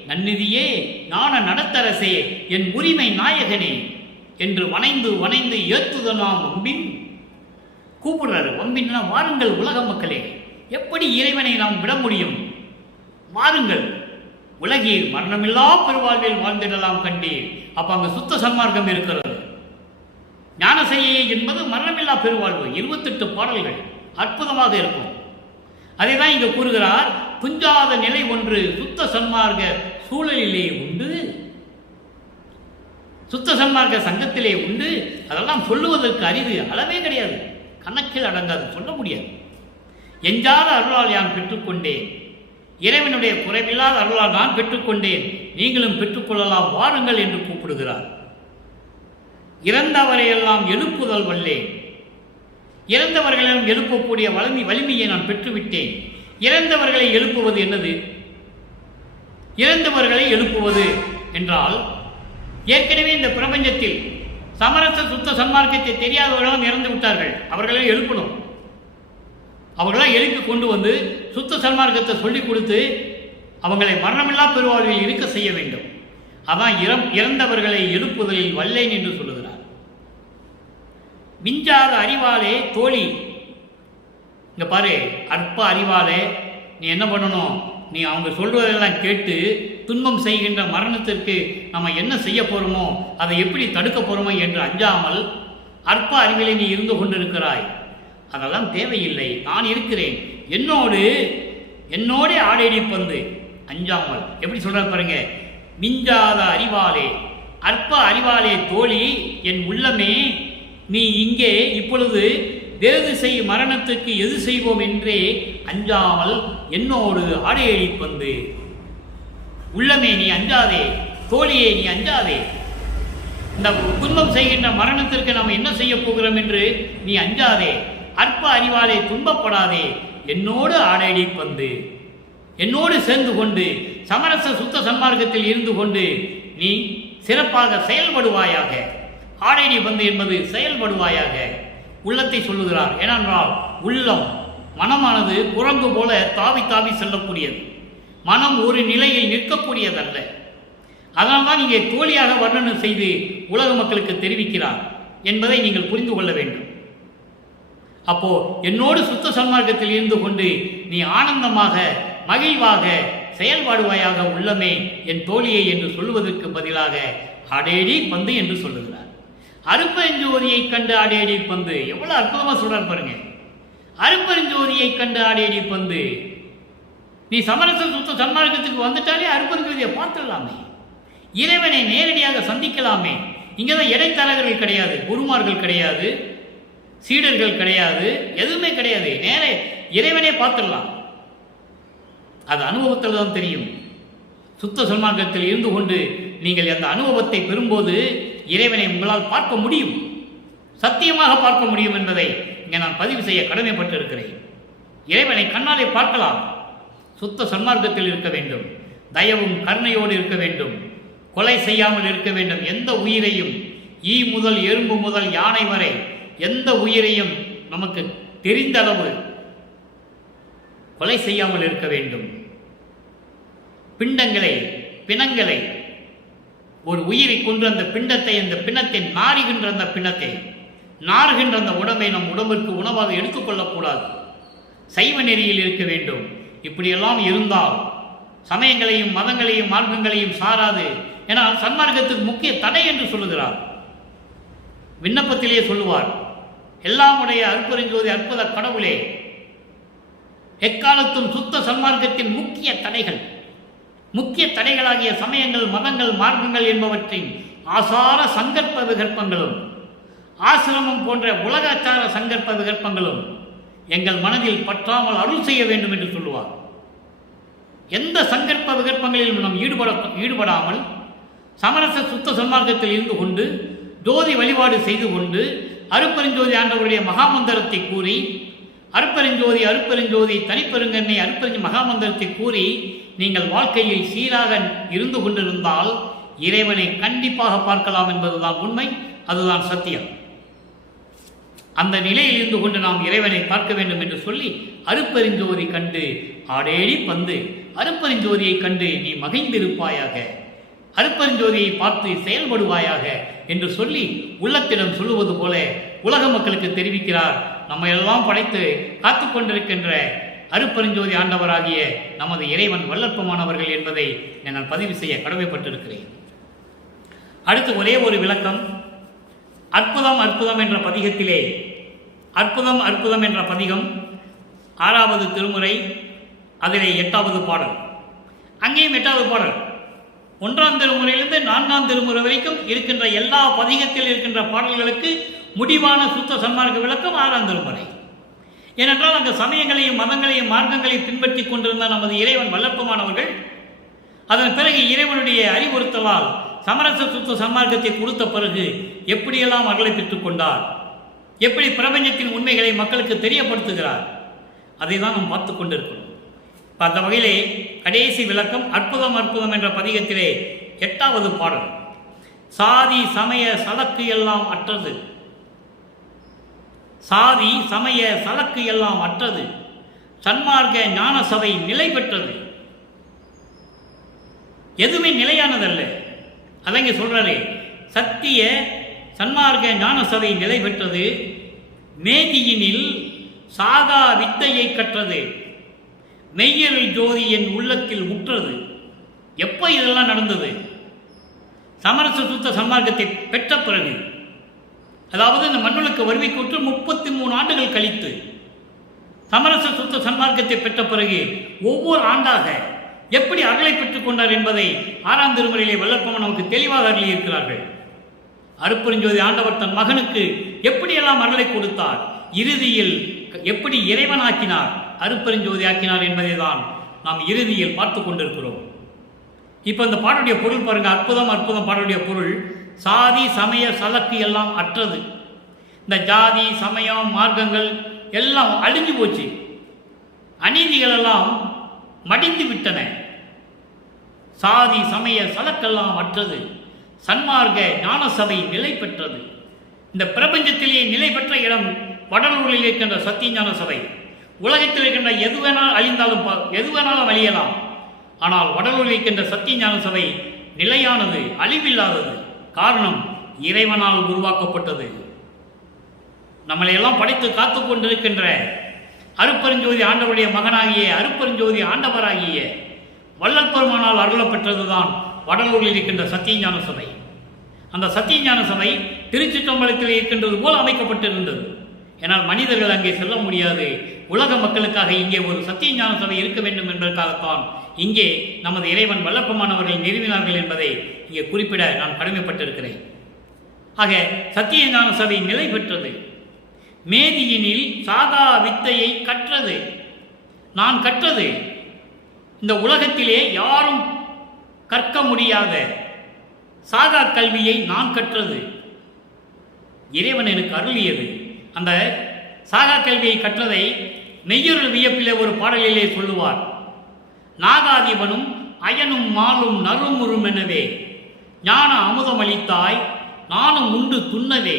நன்னிதியே ஞான நடத்தரசே என் உரிமை நாயகனே என்று வணைந்து வணைந்து ஏத்துதனாம் வம்பின் கூப்பிடுறாரு. வம்பின்னா வாருங்கள் உலக மக்களே, எப்படி இறைவனை நாம் விட முடியும்? வாருங்கள், உலகில் மரணமில்லா பெருவாழ்வில் வாழ்ந்திடலாம் கண்டீர். அப்ப அங்க சுத்த சன்மார்க்கம் இருக்கிறது. ஞானசரியை என்பது மரணமில்லா பெருவாழ்வு. 28 பாடல்கள் அற்புதமாக இருக்கும். அதை தான் இங்க கூறுகிறார். துஞ்சாத நிலை ஒன்று சுத்த சன்மார்க்க சூழலிலே உண்டு, சுத்த சன்மார்க்க சங்கத்திலே உண்டு. அதெல்லாம் சொல்லுவதற்கு அரிது, அளவே கிடையாது, கணக்கில் அடங்காது, சொல்ல முடியாது. எஞ்சாத அருளால் யான் பெற்றுக்கொண்டேன். இறைவனுடைய குறைவில்லாத அருளால் நான் பெற்றுக்கொண்டேன், நீங்களும் பெற்றுக்கொள்ளலாம், வாருங்கள் என்று கூப்பிடுகிறார். இறந்தவரையெல்லாம் எழுப்புதல் வல்லேன். இறந்தவர்களிடம் எழுப்பக்கூடிய வலிமையை நான் பெற்றுவிட்டேன். இறந்தவர்களை எழுப்புவது என்னது? இறந்தவர்களை எழுப்புவது என்றால், ஏற்கனவே இந்த பிரபஞ்சத்தில் சமரச சுத்த சன்மார்க்கத்தை தெரியாதவர்களும் இறந்து விட்டார்கள். அவர்களை எழுப்பணும். அவர்களாம் எழுப்பி கொண்டு வந்து சுத்த சன்மார்க்கத்தை சொல்லிக் கொடுத்து அவங்களை மரணமில்லா பெருவாழ்வில் இருக்க செய்ய வேண்டும். அதான் இறந்தவர்களை எழுப்புதலில் வல்லேன் என்று சொல்லுகிறார். மிஞ்சாத அறிவாலே தோழி, இங்க பாரு, அற்ப அறிவாலே நீ என்ன பண்ணணும்? நீ அவங்க சொல்வதெல்லாம் கேட்டு துன்பம் செய்கின்ற மரணத்திற்கு நம்ம என்ன செய்ய போறோமோ, அதை எப்படி தடுக்க போறோமோ என்று அஞ்சாமல் அற்ப அறிவிலே நீ இருந்து கொண்டிருக்கிறாய். அதெல்லாம் தேவையில்லை, நான் இருக்கிறேன், என்னோட ஆடேடி பந்து, அஞ்சாமல். எப்படி சொல்ற பாருங்க, மிஞ்சாத அறிவாலே அற்ப அறிவாலே தோழி என் உள்ளமே, நீ இங்கே இப்பொழுது வேறு செய் மரணத்துக்கு எது செய்வோம் என்றே அஞ்சாமல் என்னோடு ஆடையடி பந்து. உள்ளமே நீ அஞ்சாதே, தோழியே நீ அஞ்சாதே. இந்த துன்பம் செய்கின்ற மரணத்திற்கு நாம் என்ன செய்ய போகிறோம் என்று நீ அஞ்சாதே. அற்ப அறிவாலே துன்பப்படாதே, என்னோடு ஆடையடி பந்து, என்னோடு சேர்ந்து கொண்டு சமரச சுத்த சன்மார்க்கத்தில் இருந்து கொண்டு நீ சிறப்பாக செயல்படுவாயாக. ஆடையடி பந்து என்பது செயல்படுவாயாக. உள்ளத்தை சொல்லுகிறார். ஏனென்றால் உள்ளம், மனமானது குரங்கு போல தாவி தாவி செல்லக்கூடியது. மனம் ஒரு நிலையில் நிற்கக்கூடியதல்ல. அதனால்தான் இங்கே தோழியாக வர்ணனை செய்து உலக மக்களுக்கு தெரிவிக்கிறார் என்பதை நீங்கள் புரிந்து கொள்ள வேண்டும். அப்போ என்னோடு சுத்த சன்மார்க்கத்தில் இருந்து கொண்டு நீ ஆனந்தமாக மகிழ்வாக செயல்பாடுவாயாக உள்ளமே என் தோழியை என்று சொல்லுவதற்கு பதிலாக ஆடேடி பந்து என்று சொல்லுகிறார். அருப்பெருஞ்சோதியை கண்டு ஆடேடி பந்து, எவ்வளவு அற்புதமா சொல்றார் பாருங்க. அருப்பெருஞ்சோதியை கண்டு ஆடேடி பந்து, நீ சமரச சுத்த சன்மார்க்கத்துக்கு வந்துட்டாலே அருப்பெருஞ்சோதியை பார்த்துடலாமே, இறைவனை நேரடியாக சந்திக்கலாமே. இங்கதான் இடைத்தரகர்கள் கிடையாது, குருமார்கள் கிடையாது, சீடர்கள் கிடையாது, எதுவுமே கிடையாது. நேர இறைவனே பார்த்துடலாம். அது அனுபவத்தில் தான் தெரியும். சுத்த சன்மார்க்கத்தில் இருந்து கொண்டு நீங்கள் அந்த அனுபவத்தை பெறும்போது இறைவனை உங்களால் பார்க்க முடியும், சத்தியமாக பார்க்க முடியும் என்பதை இங்கே நான் பதிவு செய்ய கடமைப்பட்டிருக்கிறேன். இறைவனை கண்ணாலே பார்க்கலாம். சுத்த சன்மார்க்கத்தில் இருக்க வேண்டும், தயவும் கருணையோடு இருக்க வேண்டும், கொலை செய்யாமல் இருக்க வேண்டும். எந்த உயிரையும், ஈ முதல் எறும்பு முதல் யானை வரை எந்த உயிரையும் நமக்கு தெரிந்த அளவு கொலை செய்யாமல் இருக்க வேண்டும். பிணங்களை, ஒரு உயிரை கொன்று அந்த பிண்டத்தை, அந்த பிணத்தை நாறுகின்ற அந்த பிணத்தை நாறுகின்ற அந்த உடம்பை நம் உடம்பிற்கு உணவாக எடுத்துக்கொள்ளக்கூடாது. சைவ நெறியில் இருக்க வேண்டும். இப்படியெல்லாம் இருந்தால் சமயங்களையும் மதங்களையும் மார்க்கங்களையும் சாராது. ஏன்னா சன்மார்க்கத்துக்கு முக்கிய தடை என்று சொல்லுகிறார். விண்ணப்பத்திலேயே சொல்லுவார், எல்லாமுடைய அற்புதஞ்சோதி அற்புத கடவுளே, எக்காலத்தும் சுத்த சன்மார்க்கத்தின் முக்கிய தடைகளாகிய சமயங்கள் மதங்கள் மார்க்கங்கள் என்பவற்றின் ஆசார சங்கற்ப விகற்பங்களும் ஆசிரமம் போன்ற உலகாச்சார சங்கற்ப விகற்பங்களும் எங்கள் மனதில் பற்றாமல் அருள் செய்ய வேண்டும் என்று சொல்லுவார். எந்த சங்கற்ப விகற்பங்களிலும் நாம் ஈடுபடாமல் சமரச சுத்த சன்மார்க்கத்தில் இருந்து கொண்டு ஜோதி வழிபாடு செய்து கொண்டு அருட்பெருஞ்சோதி ஆண்டவருடைய மகாமந்திரத்தை கூறி அருட்பெருஞ்சோதி அருட்பெருஞ்சோதி தனிப்பெருங்கண்ணை மகாமந்திரத்தை கூறி நீங்கள் வாழ்க்கையில் சீராக இருந்து கொண்டிருந்தால் இறைவனை கண்டிப்பாக பார்க்கலாம் என்பதுதான் உண்மை, அதுதான் சத்தியம். அந்த நிலையில் இருந்து கொண்டு நாம் இறைவனை பார்க்க வேண்டும் என்று சொல்லி அருட்பெருஞ்சோதி கண்டு ஆடேடி பந்து, அருட்பெருஞ்சோதியை கண்டு நீ மகிழ்ந்திருப்பாயாக, அருட்பெருஞ்சோதியை பார்த்து செயல்படுவாயாக என்று சொல்லி உள்ளத்திடம் சொல்லுவது போல உலக மக்களுக்கு தெரிவிக்கிறார். நம்ம எல்லாம் படைத்து காத்து கொண்டிருக்கின்ற அருட்பெருஞ்சோதி ஆண்டவராகிய நமது இறைவன் வல்லற்பமானவர்கள் என்பதை நான் பதிவு செய்ய கடமைப்பட்டிருக்கிறேன். அடுத்து ஒரே ஒரு விளக்கம். அற்புதம் அற்புதம் என்ற பதிகத்திலே, அற்புதம் அற்புதம் என்ற பதிகம் 6வது திருமுறை, அதிலே 8வது பாடல். அங்கேயும் 8வது பாடல் 1ஆம் திருமுறையிலிருந்து 4ஆம் திருமுறை வரைக்கும் இருக்கின்ற எல்லா பதிகத்தில் இருக்கின்ற பாடல்களுக்கு முடிவான சுத்த சன்மார்க்க விளக்கம் 6ஆம் திருமுறை. ஏனென்றால் அந்த சமயங்களையும் மதங்களையும் மார்க்கங்களையும் பின்பற்றி கொண்டிருந்த நமது இறைவன் வல்லற்பமானவர்கள் அதன் பிறகு இறைவனுடைய அறிவுறுத்தலால் சமரச சுத்த சன்மார்க்கத்தை கொடுத்த பிறகு எப்படியெல்லாம் அருளை பெற்றுக் கொண்டார், எப்படி பிரபஞ்சத்தின் உண்மைகளை மக்களுக்கு தெரியப்படுத்துகிறார், அதை தான் நாம் பார்த்து கொண்டிருக்கிறோம். அந்த வகையிலே கடைசி விளக்கம் அற்புதம் அற்புதம் என்ற பதிகத்திலே 8வது பாடல். சாதி சமய சலக்கு எல்லாம் அற்றது, சாதி சமய சலக்கு எல்லாம் அற்றது, சன்மார்க்க ஞான சபை நிலை பெற்றது. எதுவுமே நிலையானதல்ல. அதங்க சொல்றாரு, சத்திய சன்மார்க்க ஞான சபை நிலை பெற்றது, மேதியினில் சாகா வித்தையை கற்றது, மெய்யருள் ஜோதி என் உள்ளத்தில் முற்றது. எப்போ இதெல்லாம் நடந்தது? சமரச சுத்த சன்மார்க்கத்தை பெற்ற பிறகு, அதாவது இந்த மண்ணுக்கு வருவிக்குற்று 33 ஆண்டுகள் கழித்து சமரச சுத்த சன்மார்க்கத்தை பெற்ற பிறகு ஒவ்வொரு ஆண்டாக எப்படி அருளை பெற்றுக் கொண்டார் என்பதை 6ஆம் திருமுறையிலே வல்லற்பமான் நமக்கு தெளிவாக அருளியிருக்கிறார்கள். அருட்பெருஞ்சோதி ஆண்டவர் தன் மகனுக்கு எப்படியெல்லாம் அருளை கொடுத்தார், இறுதியில் எப்படி இறைவனாக்கினார், அருட்பெருஞ்சோதி ஆக்கினார் என்பதை தான் நாம் இறுதியில் பார்த்து கொண்டிருக்கிறோம். இப்போ இந்த பாடலுடைய பொருள் பாருங்க. அற்புதம் அற்புதம் பாடலுடைய பொருள், சாதி சமய சலக்கு எல்லாம் அற்றது. இந்த ஜாதி சமயம் மார்க்கங்கள் எல்லாம் அழிஞ்சு போச்சு, அநீதிகள் எல்லாம் மடிந்து விட்டன. சாதி சமய சலக்கெல்லாம் அற்றது, சன்மார்க்க ஞான சபை நிலை பெற்றது. இந்த பிரபஞ்சத்திலேயே நிலை பெற்ற இடம் வடலூரில் இருக்கின்ற சத்தியஞான சபை. உலகத்தில் இருக்கின்ற எது வேணாலும் அழியலாம், ஆனால் வடலூரில் இருக்கின்ற சத்தியஞான சபை நிலையானது, அழிவில்லாதது. காரணம், இறைவனால் உருவாக்கப்பட்டது. நம்மளை எல்லாம் படைத்து காத்து கொண்டிருக்கின்ற அருட்பெருஞ்சோதி ஆண்டவருடைய மகனாகிய அருட்பெருஞ்சோதி ஆண்டவராகிய வல்லற்பெருமானால் அருளப்பெற்றதுதான் வடலூரில் இருக்கின்ற சத்தியஞான சபை. அந்த சத்தியஞான சபை திருச்சிற்றம்பலத்தில் இருக்கின்றது போல் அமைக்கப்பட்டிருந்தது. ஏனால் மனிதர்கள் அங்கே செல்ல முடியாது. உலக மக்களுக்காக இங்கே ஒரு சத்தியஞான சபை இருக்க வேண்டும் என்பதற்காகத்தான் இங்கே நமது இறைவன் வல்லற்பமானவர்கள் நிறுவினார்கள் என்பதை இங்கே குறிப்பிட நான் கடமைப்பட்டிருக்கிறேன். ஆக சத்தியஞான சபை நிலை பெற்றது, மேதியினில் சாகா வித்தையை கற்றது. நான் கற்றது, இந்த உலகத்திலே யாரும் கற்க முடியாத சாகா கல்வியை நான் கற்றது. இறைவன் எனக்கு அருளியது. அந்த சாகா கல்வியை கற்றதை மெய்யருள் வியப்பிலே ஒரு பாடலிலே சொல்லுவார். நாகாதிபனும் அயனும் மாலும் நறுமுறும் எனவே ஞான அமுதம் அளித்தாய் நானும் உண்டு துண்ணவே,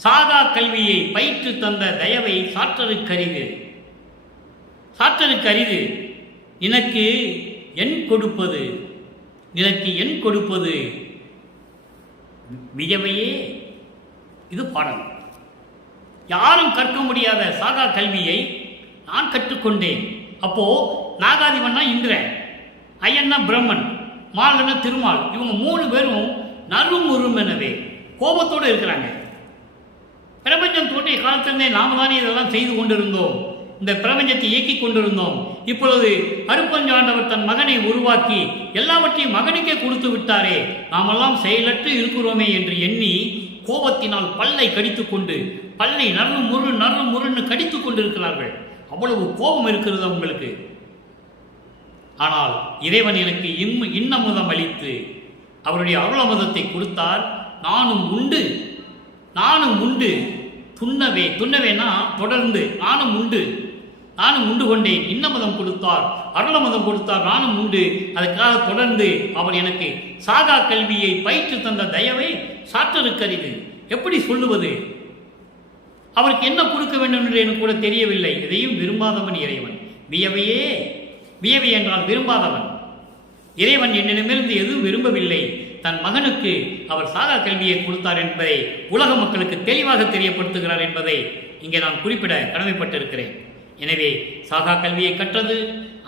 சாகா கல்வியை பயிற்று தந்த தயவை சாற்றருக்கரிது. சாற்றருக்கரிது நினக்கு என் கொடுப்பது, நினக்கு என் கொடுப்பது வியவையே இது பாடல். யாரும் கற்க முடியாத சாகா கல்வியை நான் கற்றுக்கொண்டேன். அப்போ நாகாதிபன்னா இந்திரன், ஐயன்னா பிரம்மன், மாலன்னா திருமால், இவங்க 3 பேரும் நறுமுறுமெனவே கோபத்தோடு இருக்கிறாங்க. பிரபஞ்சம் தோன்றிய காலத்திலிருந்தே நாம தானே இதெல்லாம் செய்து கொண்டிருந்தோம், இந்த பிரபஞ்சத்தை இயக்கி கொண்டிருந்தோம். இப்பொழுது அருட்பெருஞ்சாண்டவர் தன் மகனை உருவாக்கி எல்லாவற்றையும் மகனுக்கே கொடுத்து விட்டாரே, நாமெல்லாம் செயலற்று இருக்கிறோமே என்று எண்ணி கோபத்தினால் பல்லை கடித்து கொண்டு, பல்லை நறு முருன்னு கடித்து கொண்டிருக்கிறார்கள். அவ்வளவு கோபம் இருக்கிறது அவங்களுக்கு. ஆனால் இறைவன் எனக்கு இன்னமுதம் அளித்து அவருடைய அருளமுதத்தை கொடுத்தார். நானும் உண்டு துண்ணவேனா தொடர்ந்து நானும் உண்டு கொண்டேன். இன்னமுதம் கொடுத்தார், அருளமுதம் கொடுத்தார், நானும் உண்டு. அதுக்காக தொடர்ந்து அவர் எனக்கு சாகா கல்வியை பயிற்று தந்த தயவை சாற்றருக்கரிது. எப்படி சொல்லுவது? அவருக்கு என்ன கொடுக்க வேண்டும் என்று எனக்கு கூட தெரியவில்லை. எதையும் விரும்பாதவன் இறைவன். வியவை என்றால் விரும்பாதவன். இறைவன் என்னிடமிருந்து எதுவும் விரும்பவில்லை. தன் மகனுக்கு அவர் சாகா கல்வியை கொடுத்தார் என்பதை உலக மக்களுக்கு தெளிவாக தெரியப்படுத்துகிறார் என்பதை இங்கே நான் குறிப்பிட கடமைப்பட்டிருக்கிறேன். எனவே சாகா கல்வியை கற்றது,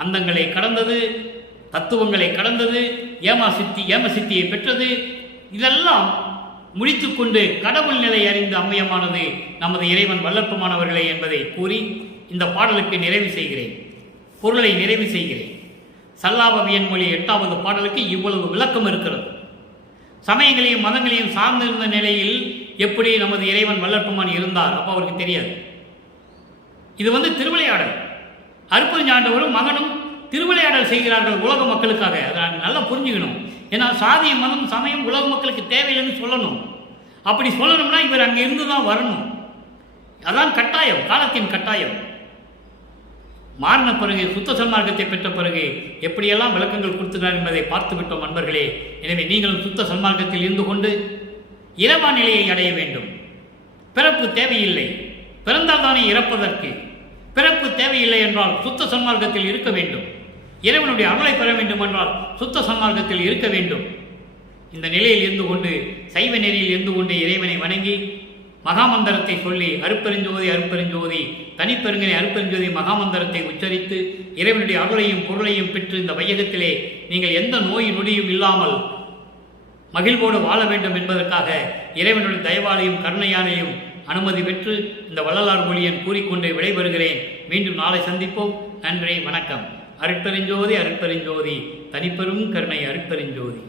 அந்தங்களை கடந்தது, தத்துவங்களை கடந்தது, ஏமசித்தியை பெற்றது, இதெல்லாம் முடித்துக்கொண்டு கடவுள் நிலை அறிந்த அம்மையமானது நமது இறைவன் வல்லற்பமானவர்களே என்பதை கூறி இந்த பாடலுக்கு பொருளை நிறைவு செய்கிறேன். சல்லாபவியன் மொழி 8வது பாடலுக்கு இவ்வளவு விளக்கம் இருக்கிறது. சமயங்களையும் மதங்களையும் சார்ந்திருந்த நிலையில் எப்படி நமது இறைவன் வல்லற்பமான் இருந்தார், அப்போ அவருக்கு தெரியாது. இது திருவிளையாடல். அருட்பெருஞ்சாண்டவரும் மகனும் திருவிளையாடல் செய்கிறார்கள் உலக மக்களுக்காக. அதை நல்லா புரிஞ்சுக்கணும். ஏன்னா சாதிய மதம் சமயம் உலக மக்களுக்கு தேவையில்லைன்னு சொல்லணும். அப்படி சொல்லணும்னா இவர் அங்கே இருந்து தான் வரணும். அதான் கட்டாயம், காலத்தின் கட்டாயம். மாறின பிறகு சுத்த சன்மார்க்கத்தை பெற்ற பிறகு எப்படியெல்லாம் விளக்கங்கள் கொடுத்துகிறார் என்பதை பார்த்து விட்டோம் நண்பர்களே. எனவே நீங்களும் சுத்த சன்மார்க்கத்தில் இருந்து கொண்டு இறைவா நிலையை அடைய வேண்டும். பிறப்பு தேவையில்லை, பிறந்தால் தானே இறப்பதற்கு. பிறப்பு தேவையில்லை என்றால் சுத்த சன்மார்க்கத்தில் இருக்க வேண்டும். இறைவனுடைய அருளை பெற வேண்டும் என்றால் சுத்த சன்மார்க்கத்தில் இருக்க வேண்டும். இந்த நிலையில் இருந்து கொண்டு, சைவ நெறியில் இருந்து கொண்டு இறைவனை வணங்கி மகாமந்திரத்தை சொல்லி அருட்பெருஞ்சோதி தனிப்பெருங்கனை அருட்பெருஞ்சோதி மகாமந்திரத்தை உச்சரித்து இறைவனுடைய அருளையும் பொருளையும் பெற்று இந்த வையகத்திலே நீங்கள் எந்த நோய் நொடியும் இல்லாமல் மகிழ்வோடு வாழ வேண்டும் என்பதற்காக இறைவனுடைய தயவாலையும் கருணையாலையும் அனுமதி பெற்று இந்த வள்ளலார் மொழியன் கூறிக்கொண்டு விடைபெறுகிறேன். மீண்டும் நாளை சந்திப்போம். நன்றி, வணக்கம். அருட்பெருஞ்சோதி தனிப்பெரும் கருணை அருட்பெருஞ்சோதி.